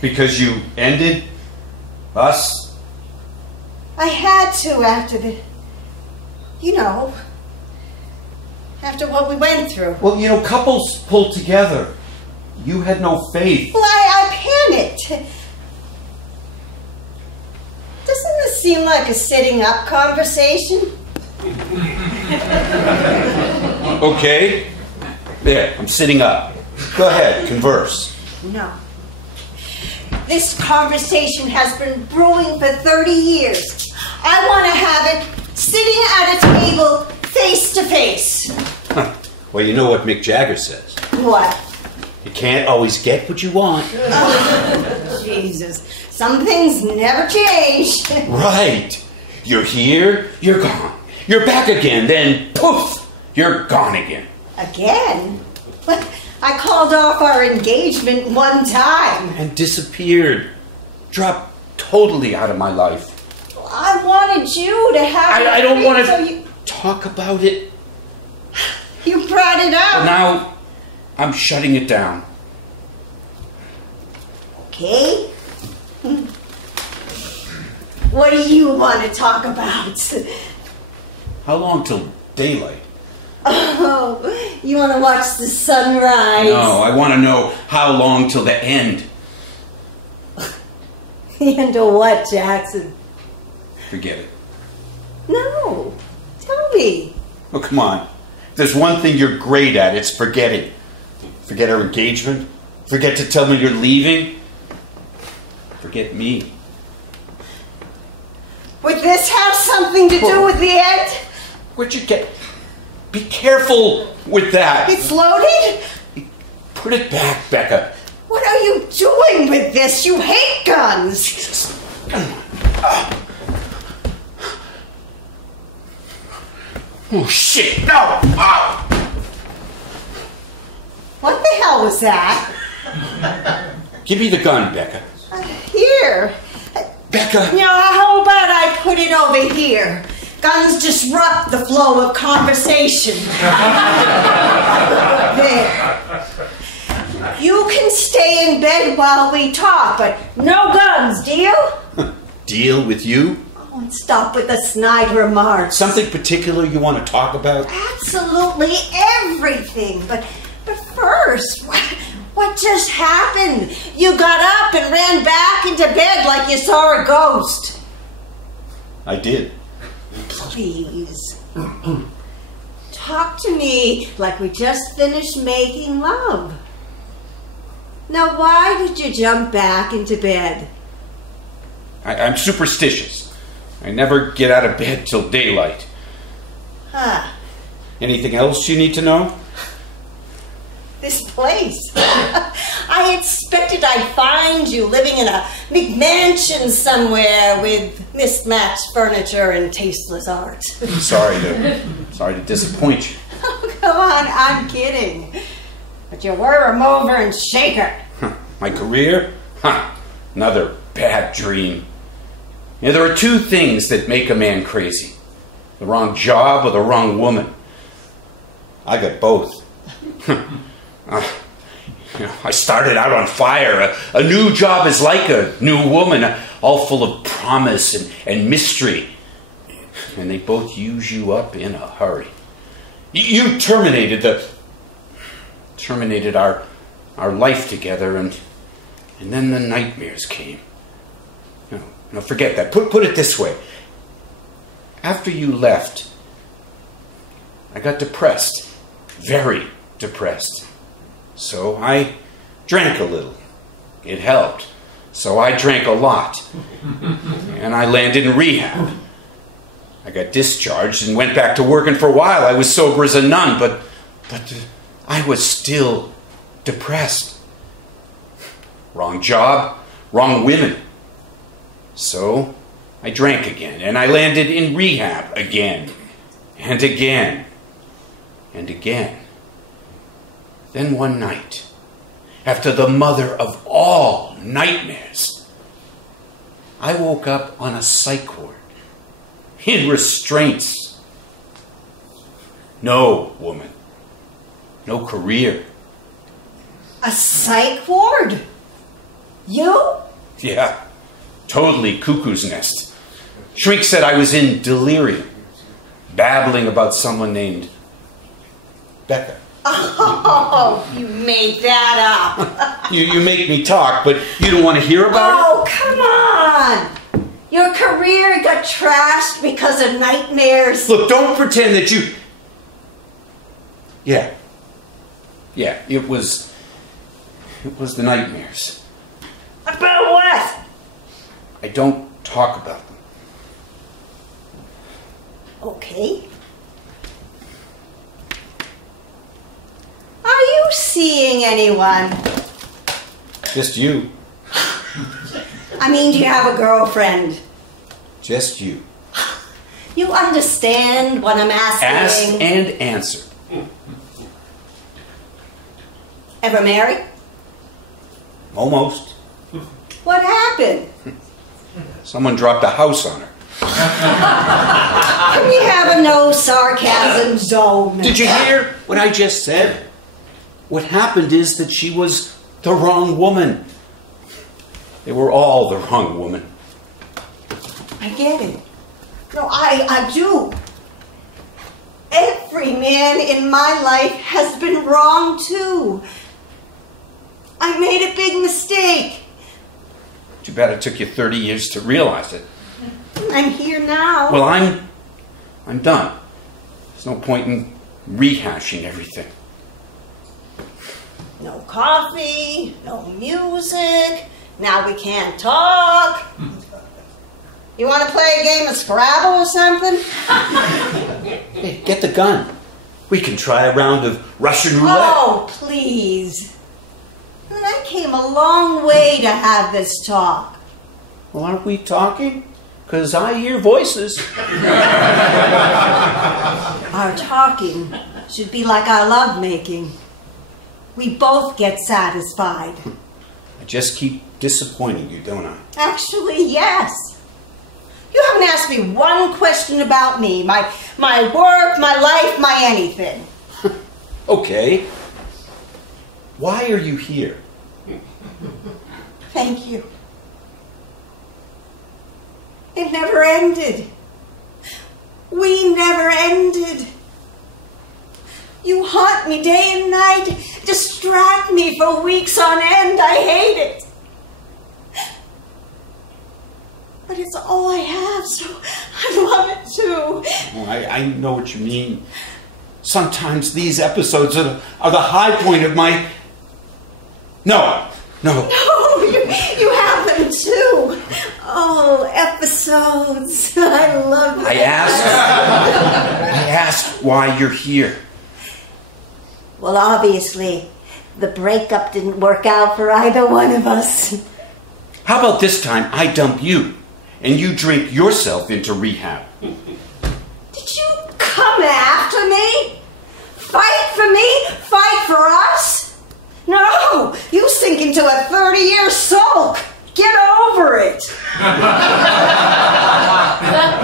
Because you ended us? I had to after after what we went through. Well, you know, couples pull together. You had no faith. Well, I panicked. Doesn't this seem like a sitting up conversation? Okay. There, I'm sitting up. Go ahead, converse. No. This conversation has been brewing for 30 years. I want to have it sitting at a table face to face. Well, you know what Mick Jagger says. What? You can't always get what you want. Jesus. Some things never change. Right. You're here, you're gone. You're back again, then poof, you're gone again. Again? I called off our engagement one time. And disappeared. Dropped totally out of my life. I wanted you to have... I don't want so to talk about it. You brought it up. Well, now I'm shutting it down. Okay. What do you want to talk about? How long till daylight? Oh, you want to watch the sunrise? No, I want to know how long till the end. The end of what, Jackson? Forget it. No. Tell me. Oh, come on. If there's one thing you're great at, it's forgetting. Forget our engagement. Forget to tell me you're leaving. Forget me. Would this have something to do with the end? Where'd you get... Be careful with that. It's loaded? Put it back, Becca. What are you doing with this? You hate guns. Oh, shit. No. Oh. What the hell was that? Give me the gun, Becca. Here. Becca. Now, how about I put it over here? Guns disrupt the flow of conversation. There. You can stay in bed while we talk, but no guns, deal? Deal with you? Oh, and stop with the snide remarks. Something particular you want to talk about? Absolutely everything. But first, what just happened? You got up and ran back into bed like you saw a ghost. I did. Please. Talk to me like we just finished making love. Now, why did you jump back into bed? I'm superstitious. I never get out of bed till daylight. Huh. Anything else you need to know? This place. I expected I'd find you living in a McMansion somewhere with mismatched furniture and tasteless art. Sorry to disappoint you. Oh, come on, I'm kidding. But you were a mover and shaker. My career? Another bad dream. You know, there are two things that make a man crazy. The wrong job or the wrong woman. I got both. I started out on fire. A new job is like a new woman, all full of promise and mystery. And they both use you up in a hurry. You terminated our life together, and then the nightmares came. No, forget that. Put it this way. After you left, I got depressed. Very depressed. So I drank a little. It helped. So I drank a lot. And I landed in rehab. I got discharged and went back to working for a while. I was sober as a nun, but I was still depressed. Wrong job, wrong women. So I drank again, and I landed in rehab again, and again, and again. Then one night, after the mother of all nightmares, I woke up on a psych ward, in restraints. No woman, no career. A psych ward? You? Yeah, totally cuckoo's nest. Shrink said I was in delirium, babbling about someone named Becca. Oh, you made that up. You make me talk, but you don't want to hear about it? Oh, come on. Your career got trashed because of nightmares. Look, don't pretend that you... Yeah, it was the nightmares. About what? I don't talk about them. Okay. Are you serious? seeing anyone. Just you. I mean, do you have a girlfriend? Just you. You understand what I'm asking? Ask and answer. Ever married? Almost. What happened? Someone dropped a house on her. Can we have a no sarcasm zone? Did you hear what I just said? What happened is that she was the wrong woman. They were all the wrong woman. I get it. No, I do. Every man in my life has been wrong too. I made a big mistake. Too bad it took you 30 years to realize it. I'm here now. Well, I'm done. There's no point in rehashing everything. No coffee, no music. Now we can't talk. You want to play a game of Scrabble or something? Hey, get the gun. We can try a round of Russian roulette. Oh, please. I came a long way to have this talk. Well, aren't we talking? Because I hear voices. Our talking should be like our lovemaking. We both get satisfied. I just keep disappointing you, don't I? Actually, yes. You haven't asked me one question about me, my work, my life, my anything. Okay. Why are you here? Thank you. It never ended. We never ended. You haunt me day and night, distract me for weeks on end. I hate it. But it's all I have, so I love it too. Oh, I know what you mean. Sometimes these episodes are the high point of my... No. No, you have them too. Oh, episodes. I love them. I asked why you're here. Well, obviously, the breakup didn't work out for either one of us. How about this time I dump you and you drink yourself into rehab? Did you come after me? Fight for me? Fight for us? No! You sink into a 30-year sulk! Get over it!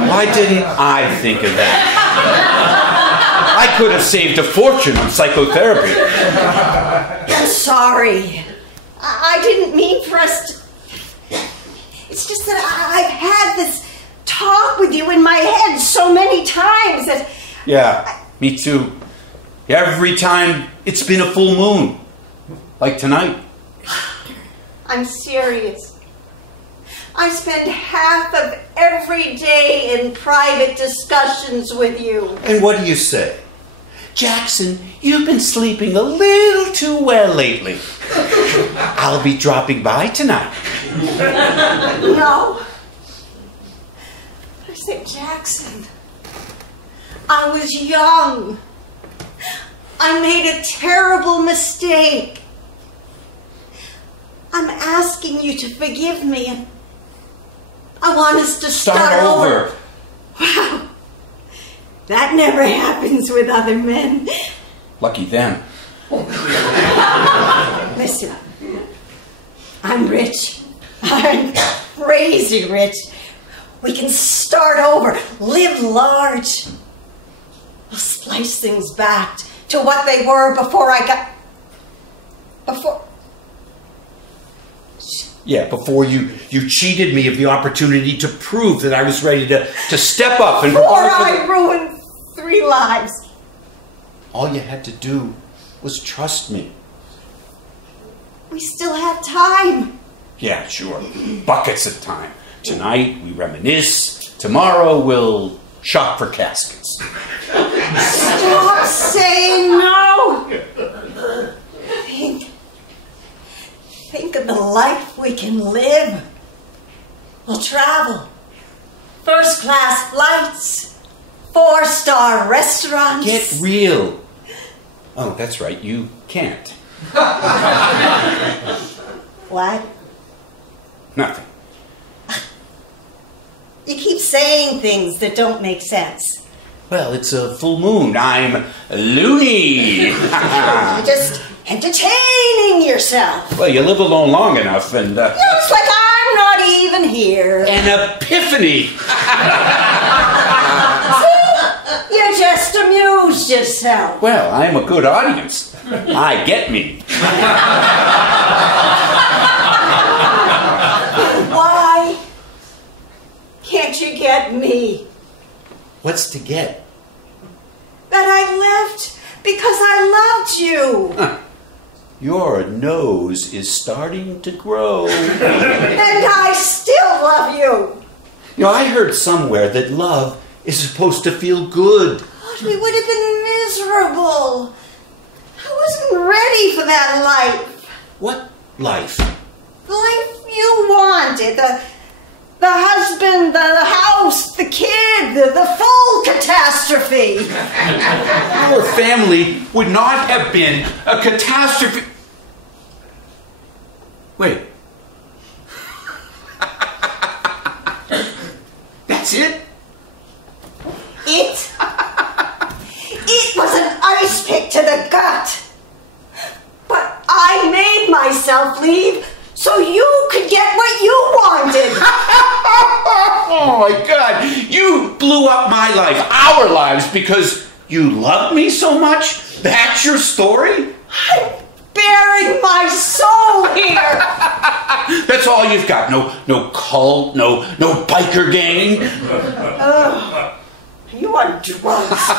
Why didn't I think of that? I could have saved a fortune on psychotherapy. I'm sorry. I didn't mean for us to... It's just that I've had this talk with you in my head so many times that... Yeah, me too. Every time it's been a full moon. Like tonight. I'm serious. I spend half of every day in private discussions with you. And what do you say? Jackson, you've been sleeping a little too well lately. I'll be dropping by tonight. No. I said, Jackson, I was young. I made a terrible mistake. I'm asking you to forgive me, and I want us to start over. Wow. That never happens with other men. Lucky them. Listen, I'm rich. I'm crazy rich. We can start over, live large. We'll splice things back to what they were before I got... Before you cheated me of the opportunity to prove that I was ready to step up and... Before I ruined 3 lives. All you had to do was trust me. We still have time. Yeah, sure. Buckets of time. Tonight we reminisce. Tomorrow we'll shop for caskets. Stop saying no. Think of the life we can live. We'll travel. First-class flights. 4-star restaurants. Get real. Oh, that's right. You can't. What? Nothing. You keep saying things that don't make sense. Well, it's a full moon. I'm loony. You're just entertaining yourself. Well, you live alone long enough, and Looks like I'm not even here. an epiphany. You just amused yourself. Well, I'm a good audience. I get me. Why can't you get me? What's to get? That I left because I loved you. Your nose is starting to grow. And I still love you. You know, I heard somewhere that love is supposed to feel good. But we would have been miserable. I wasn't ready for that life. What life? The life you wanted. The husband, the house, the kid, the full catastrophe. Our family would not have been a catastrophe. Wait. That's it? It was an ice pick to the gut. But I made myself leave so you could get what you wanted. Oh my God! You blew up my life, our lives, because you loved me so much? That's your story? I'm bearing my soul here. That's all you've got? No cult, no biker gang? You are drugs.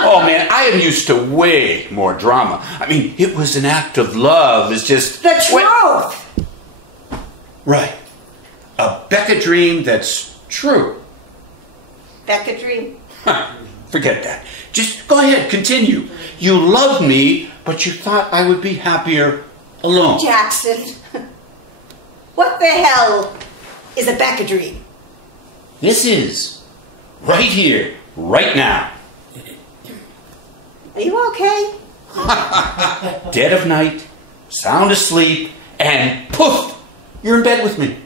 Oh man, I am used to way more drama. I mean, it was an act of love. It's just... The truth. Right. A Becca dream that's true. Becca dream. Forget that. Just go ahead, continue. You loved me, but you thought I would be happier alone. Jackson. What the hell is a Becca dream? This is right here, right now. Are you okay? Dead of night, sound asleep, and poof, you're in bed with me.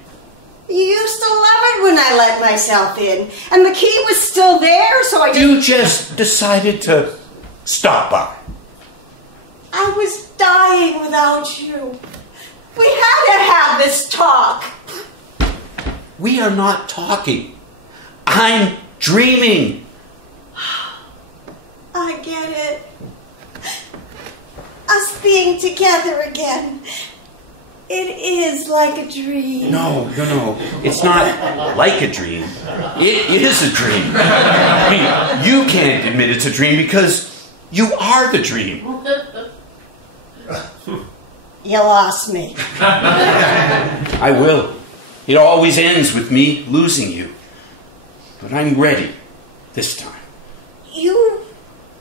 You used to love it when I let myself in, and the key was still there, so I just... You just decided to stop by. I was dying without you. We had to have this talk. We are not talking. I'm dreaming. I get it. Us being together again. It is like a dream. No. It's not like a dream. It is a dream. I mean, you can't admit it's a dream because you are the dream. You lost me. I will. It always ends with me losing you. But I'm ready this time. You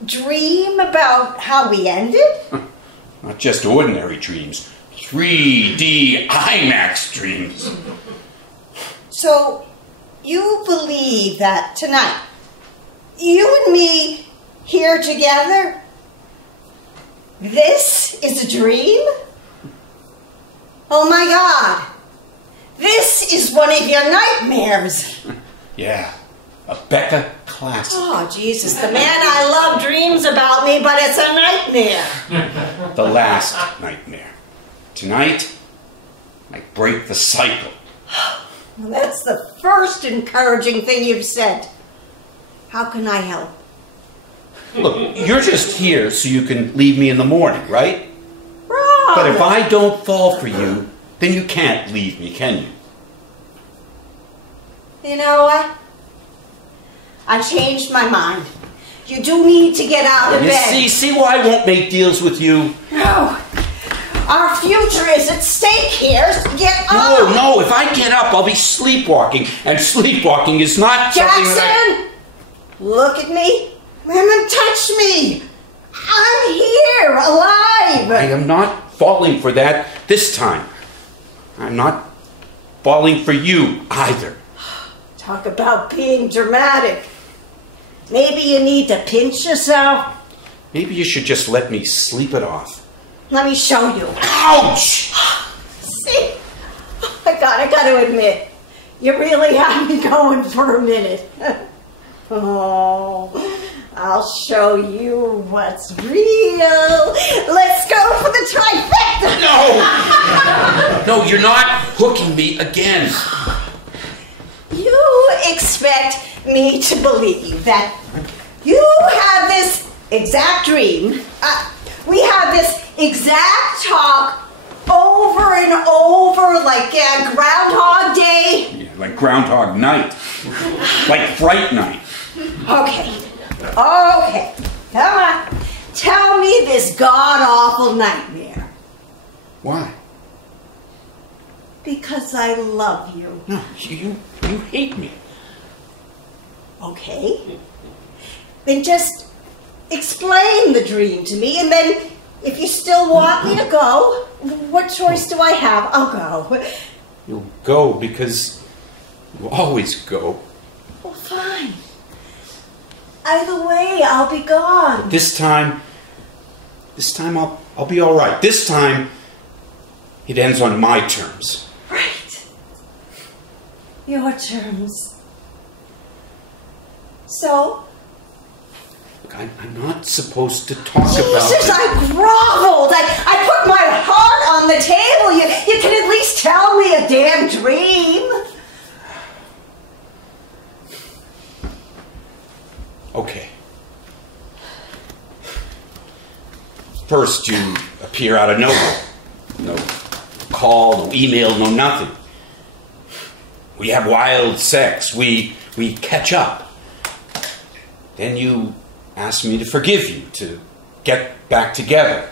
dream about how we ended? Not just ordinary dreams. 3D IMAX dreams. So, you believe that tonight, you and me here together, this is a dream? Oh my God. This is one of your nightmares. Yeah, a Becca classic. Oh, Jesus, the man I love dreams about me, but it's a nightmare. The last nightmare. Tonight, I break the cycle. Well, that's the first encouraging thing you've said. How can I help? Look, you're just here so you can leave me in the morning, right? Wrong. But if I don't fall for you, then you can't leave me, can you? You know what? I changed my mind. You do need to get out of You bed. see why I won't make deals with you? No. Our future is at stake here. So get up. No, if I get up, I'll be sleepwalking. And sleepwalking is not something that Jackson! Look at me. Women, touch me. I'm here, alive. I am not falling for that this time. I'm not falling for you either. Talk about being dramatic. Maybe you need to pinch yourself. Maybe you should just let me sleep it off. Let me show you. Ouch! See? Oh my God, I got to admit, you really had me going for a minute. Oh, I'll show you what's real. Let's go for the trifecta. No, you're not hooking me again. You expect me to believe that you have this exact dream. We have this exact talk over and over like Groundhog Day. Yeah, like Groundhog Night. Like Fright Night. Okay. Come on. Tell me this god-awful nightmare. Why? Because I love you. No, you hate me. Okay. Then just explain the dream to me, and then if you still want me to go, what choice do I have? I'll go. You'll go because you always go. Well, fine. Either way, I'll be gone. This time I'll be all right. This time it ends on my terms. Right. Your terms. So? Look, I'm not supposed to talk about Jesus, it. I groveled. I put my heart on the table. You can at least tell me a damn dream. Okay. First, you appear out of nowhere. No call, no email, no nothing. We have wild sex. We catch up. Then you ask me to forgive you, to get back together.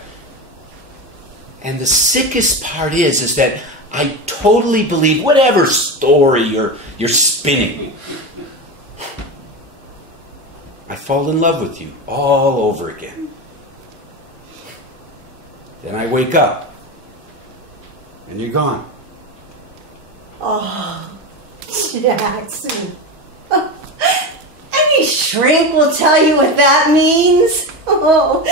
And the sickest part is that I totally believe whatever story you're spinning. I fall in love with you all over again. Then I wake up, and you're gone. Oh, Jackson. Any shrink will tell you what that means. Oh,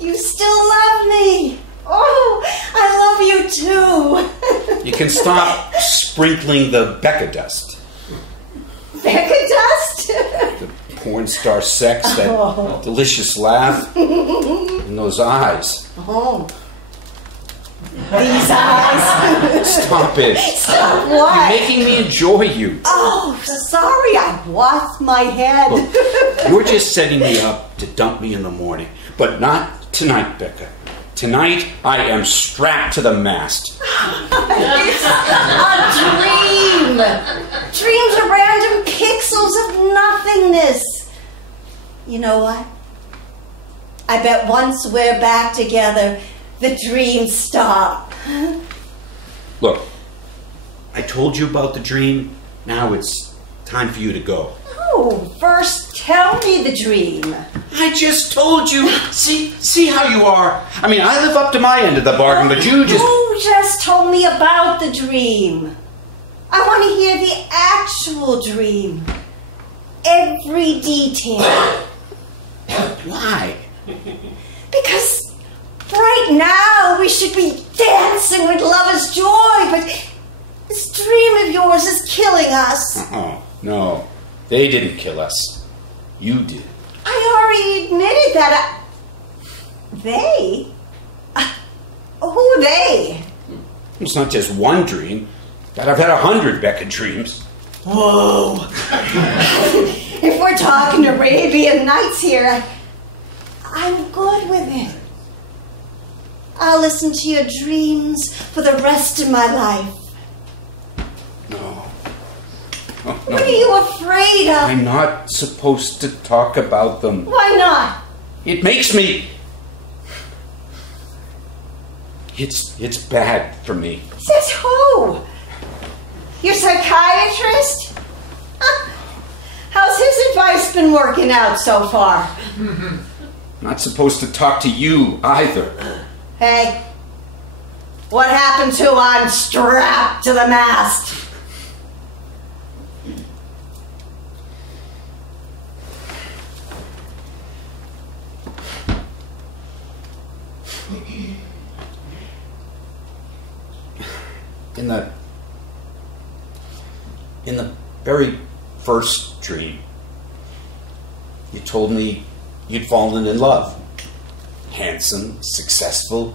you still love me. Oh, I love you too. You can stop sprinkling the Becca dust. Becca dust? The porn star sex, that delicious laugh, and those eyes. Oh. These eyes. Stop it. Stop what? You're making me enjoy you. Oh, sorry, I lost my head. Look, you're just setting me up to dump me in the morning. But not tonight, Becca. Tonight, I am strapped to the mast. It's a dream. Dreams are random pixels of nothingness. You know what? I bet once we're back together, the dreams stop. Look, I told you about the dream. Now it's time for you to go. Oh, first tell me the dream. I just told you. See how you are. I mean, I live up to my end of the bargain, but you just... You just told me about the dream. I want to hear the actual dream. Every detail. Why? Because right now we should be dancing with lover's joy, but this dream of yours is killing us. Oh, no. They didn't kill us. You did. I already admitted that They? Who are they? It's not just one dream, but I've had 100 Becca dreams. Whoa. If we're talking Arabian Nights here, I'm good with it. I'll listen to your dreams for the rest of my life. No. Oh, no. What are you afraid of? I'm not supposed to talk about them. Why not? It makes me... It's bad for me. Says who? Your psychiatrist? How's his advice been working out so far? Not supposed to talk to you either. Hey, what happened to I'm strapped to the mast? in the very first dream, you told me you'd fallen in love. Handsome, successful,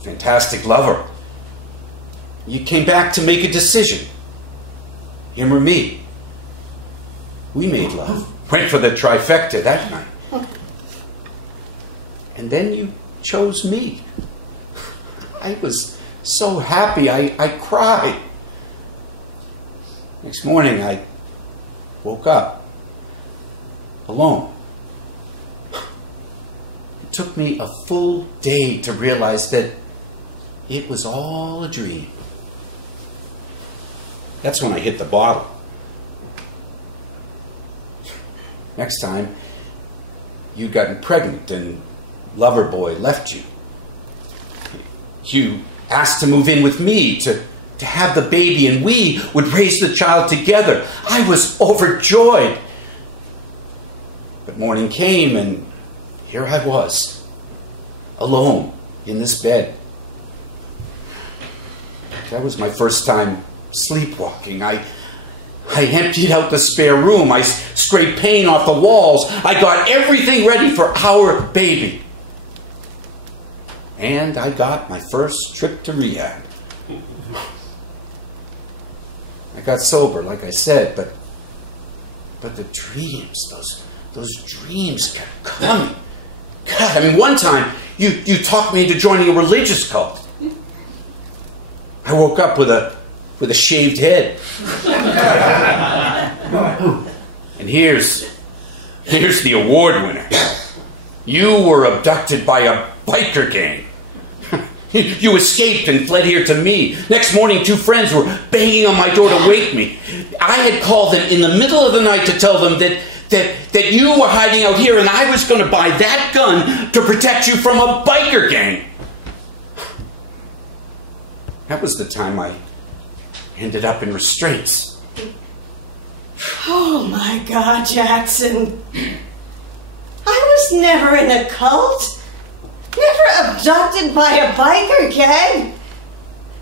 fantastic lover. You came back to make a decision. Him or me. We made love. Went for the trifecta that night. And then you chose me. I was so happy, I cried. Next morning, I woke up alone. It took me a full day to realize that it was all a dream. That's when I hit the bottle. Next time, you'd gotten pregnant and Loverboy left you. You asked to move in with me to have the baby, and we would raise the child together. I was overjoyed. But morning came, and here I was, alone in this bed. That was my first time sleepwalking. I emptied out the spare room. I scraped paint off the walls. I got everything ready for our baby. And I got my first trip to rehab. I got sober, like I said, but the dreams, those dreams kept coming. God, I mean, one time you talked me into joining a religious cult. I woke up with a shaved head. And here's the award winner. You were abducted by a biker gang. You escaped and fled here to me. Next morning, 2 friends were banging on my door to wake me. I had called them in the middle of the night to tell them that you were hiding out here, and I was going to buy that gun to protect you from a biker gang. That was the time I ended up in restraints. Oh my God, Jackson. I was never in a cult. Never abducted by a biker gang.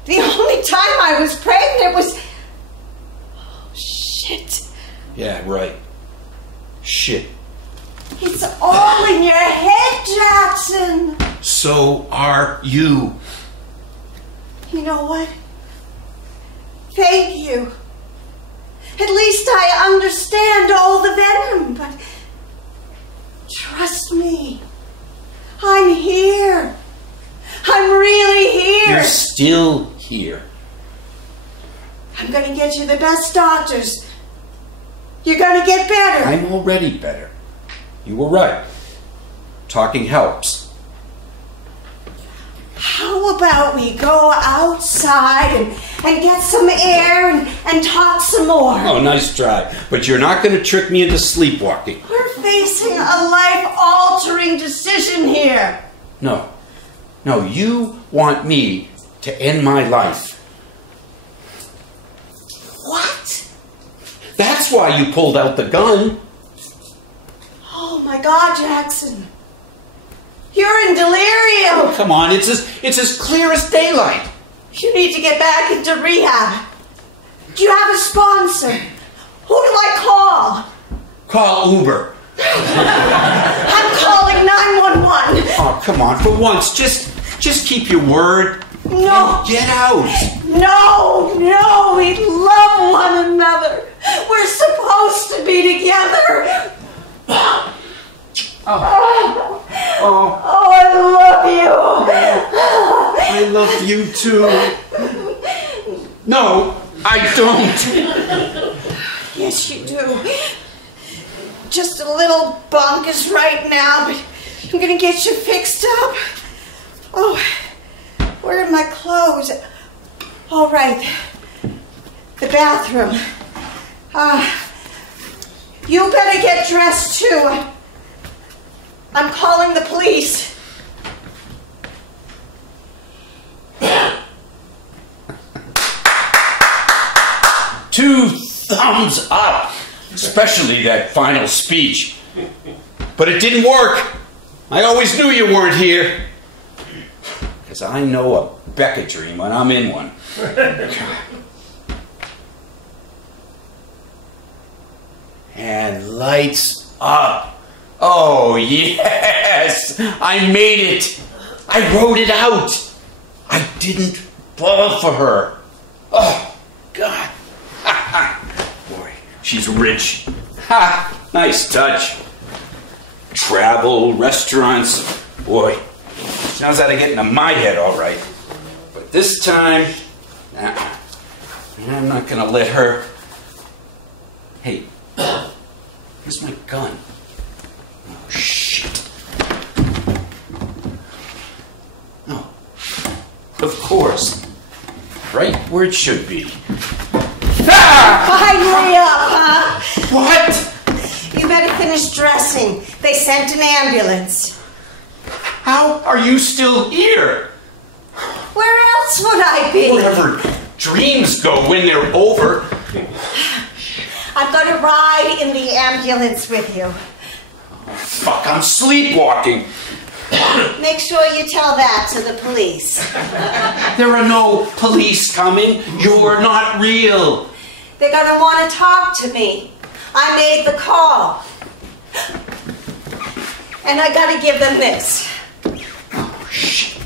The only time I was pregnant was... Oh, shit. Yeah, right. Shit. It's all in your head, Jackson. So are you. You know what? Thank you. At least I understand all the venom, but trust me, I'm here. I'm really here. You're still here. I'm going to get you the best doctors. You're going to get better. I'm already better. You were right. Talking helps. How about we go outside and get some air and talk some more? Oh, nice try. But you're not going to trick me into sleepwalking. We're facing a life-altering decision here. No. No, you want me to end my life. What? That's why you pulled out the gun. Oh my God, Jackson. You're in delirium. Oh, come on, it's as clear as daylight. You need to get back into rehab. Do you have a sponsor? Who do I call? Call Uber. I'm calling 911. Oh, come on, for once, just keep your word. No. And get out. No, we love one another. We're supposed to be together. Oh, I love you. I love you too. No, I don't. Yes, you do. Just a little bonkers right now, but I'm gonna get you fixed up. Oh, where are my clothes? All right, the bathroom. You better get dressed too. I'm calling the police. Two thumbs up. Especially that final speech. But it didn't work. I always knew you weren't here. Because I know a Becca dream when I'm in one. And lights up. Oh, yes! I made it! I wrote it out! I didn't fall for her. Oh, God. Boy, she's rich. Ha! Nice touch. Travel, restaurants. Boy, she knows how to get into my head all right. But this time, I'm not gonna let her. Hey, where's my gun? Oh, shit. Oh, of course. Right where it should be. Hurry up, huh? What? You better finish dressing. They sent an ambulance. How are you still here? Where else would I be? Wherever dreams go when they're over. I'm going to ride in the ambulance with you. Fuck, I'm sleepwalking. Make sure you tell that to the police. There are no police coming. You're not real. They're going to want to talk to me. I made the call. And I got to give them this. Oh, shit.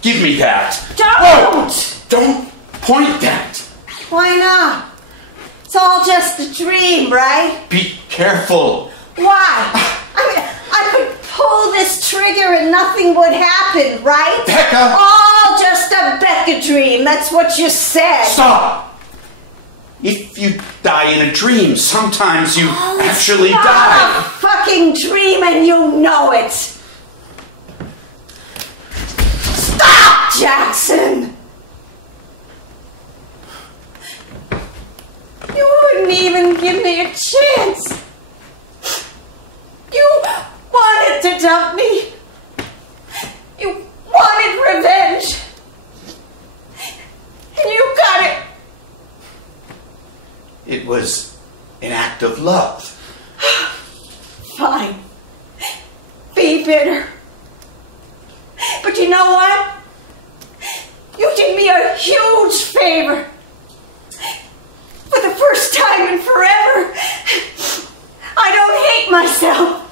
Give me that. Don't! Oh, don't point that. Why not? It's all just a dream, right? Be careful. Why? I mean, I could pull this trigger and nothing would happen, right? Becca! All just a Becca dream. That's what you said. Stop. If you die in a dream, sometimes you actually It's not die. a fucking dream and you know it. Stop, Jackson! You wouldn't even give me a chance. You wanted to dump me. You wanted revenge. And you got it. It was an act of love. Fine. Be bitter. But you know what? You did me a huge favor. For the first time in forever, I don't hate myself.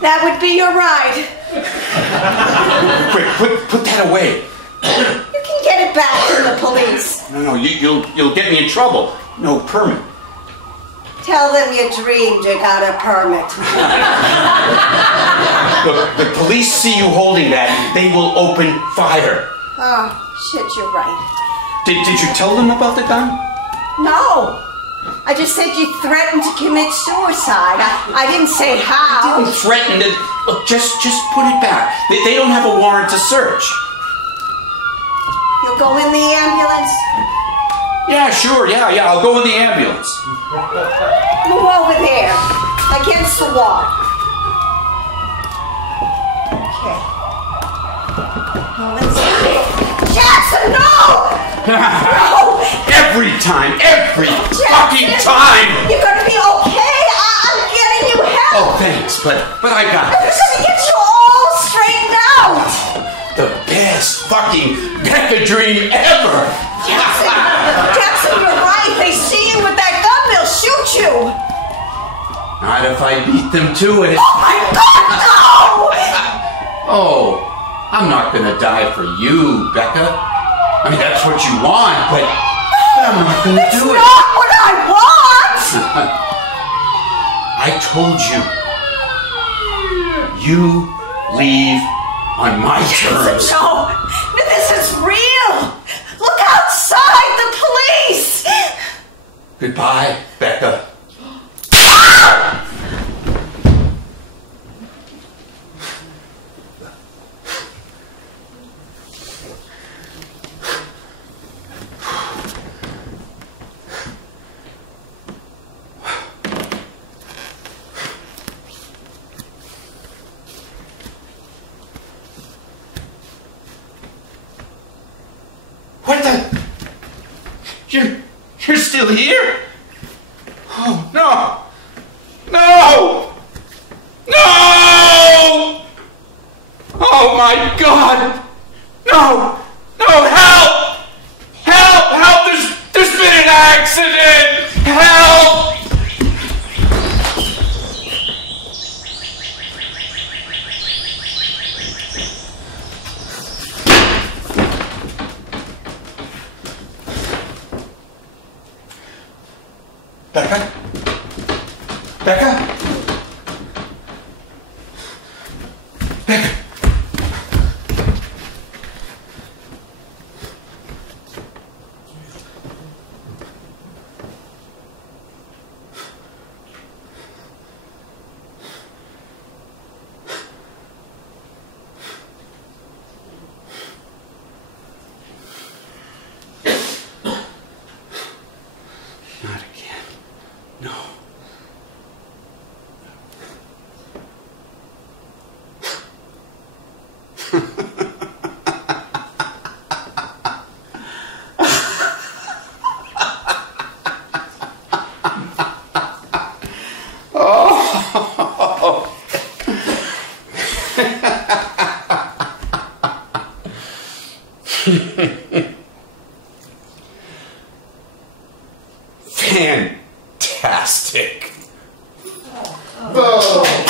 That would be your ride. Quick, put that away. You can get it back from the police. No, you'll get me in trouble. No permit. Tell them you dreamed you got a permit. Look, the police see you holding that, they will open fire. Oh, shit, you're right. Did you tell them about the gun? No. I just said you threatened to commit suicide. I didn't say how. Didn't threaten to. Look, just put it back. They don't have a warrant to search. You'll go in the ambulance? Yeah, sure, yeah, I'll go in the ambulance. Move over there, against the wall. Okay. Now let's Jackson, no! No! Every Jackson, fucking time! You're gonna be okay. I'm getting you help. Oh, thanks, but I got I'm this. gonna get you all straightened out. The best fucking Becca dream ever! Jackson, you're right. They see you with that gun, they'll shoot you. Not if I beat them to it. Oh my God, no! Oh, I'm not gonna die for you, Becca. I mean, that's what you want, but I'm not gonna It's do it. not what I want. I told you. You leave on my terms. No, this is real. Look outside, the police. Goodbye, Becca. What the? You're still here? Oh, no! No! No! Oh my God! No! No, help! Help! Help! There's been an accident! Help! Becca? Becca? Becca? Not again. No. Fantastic. Oh.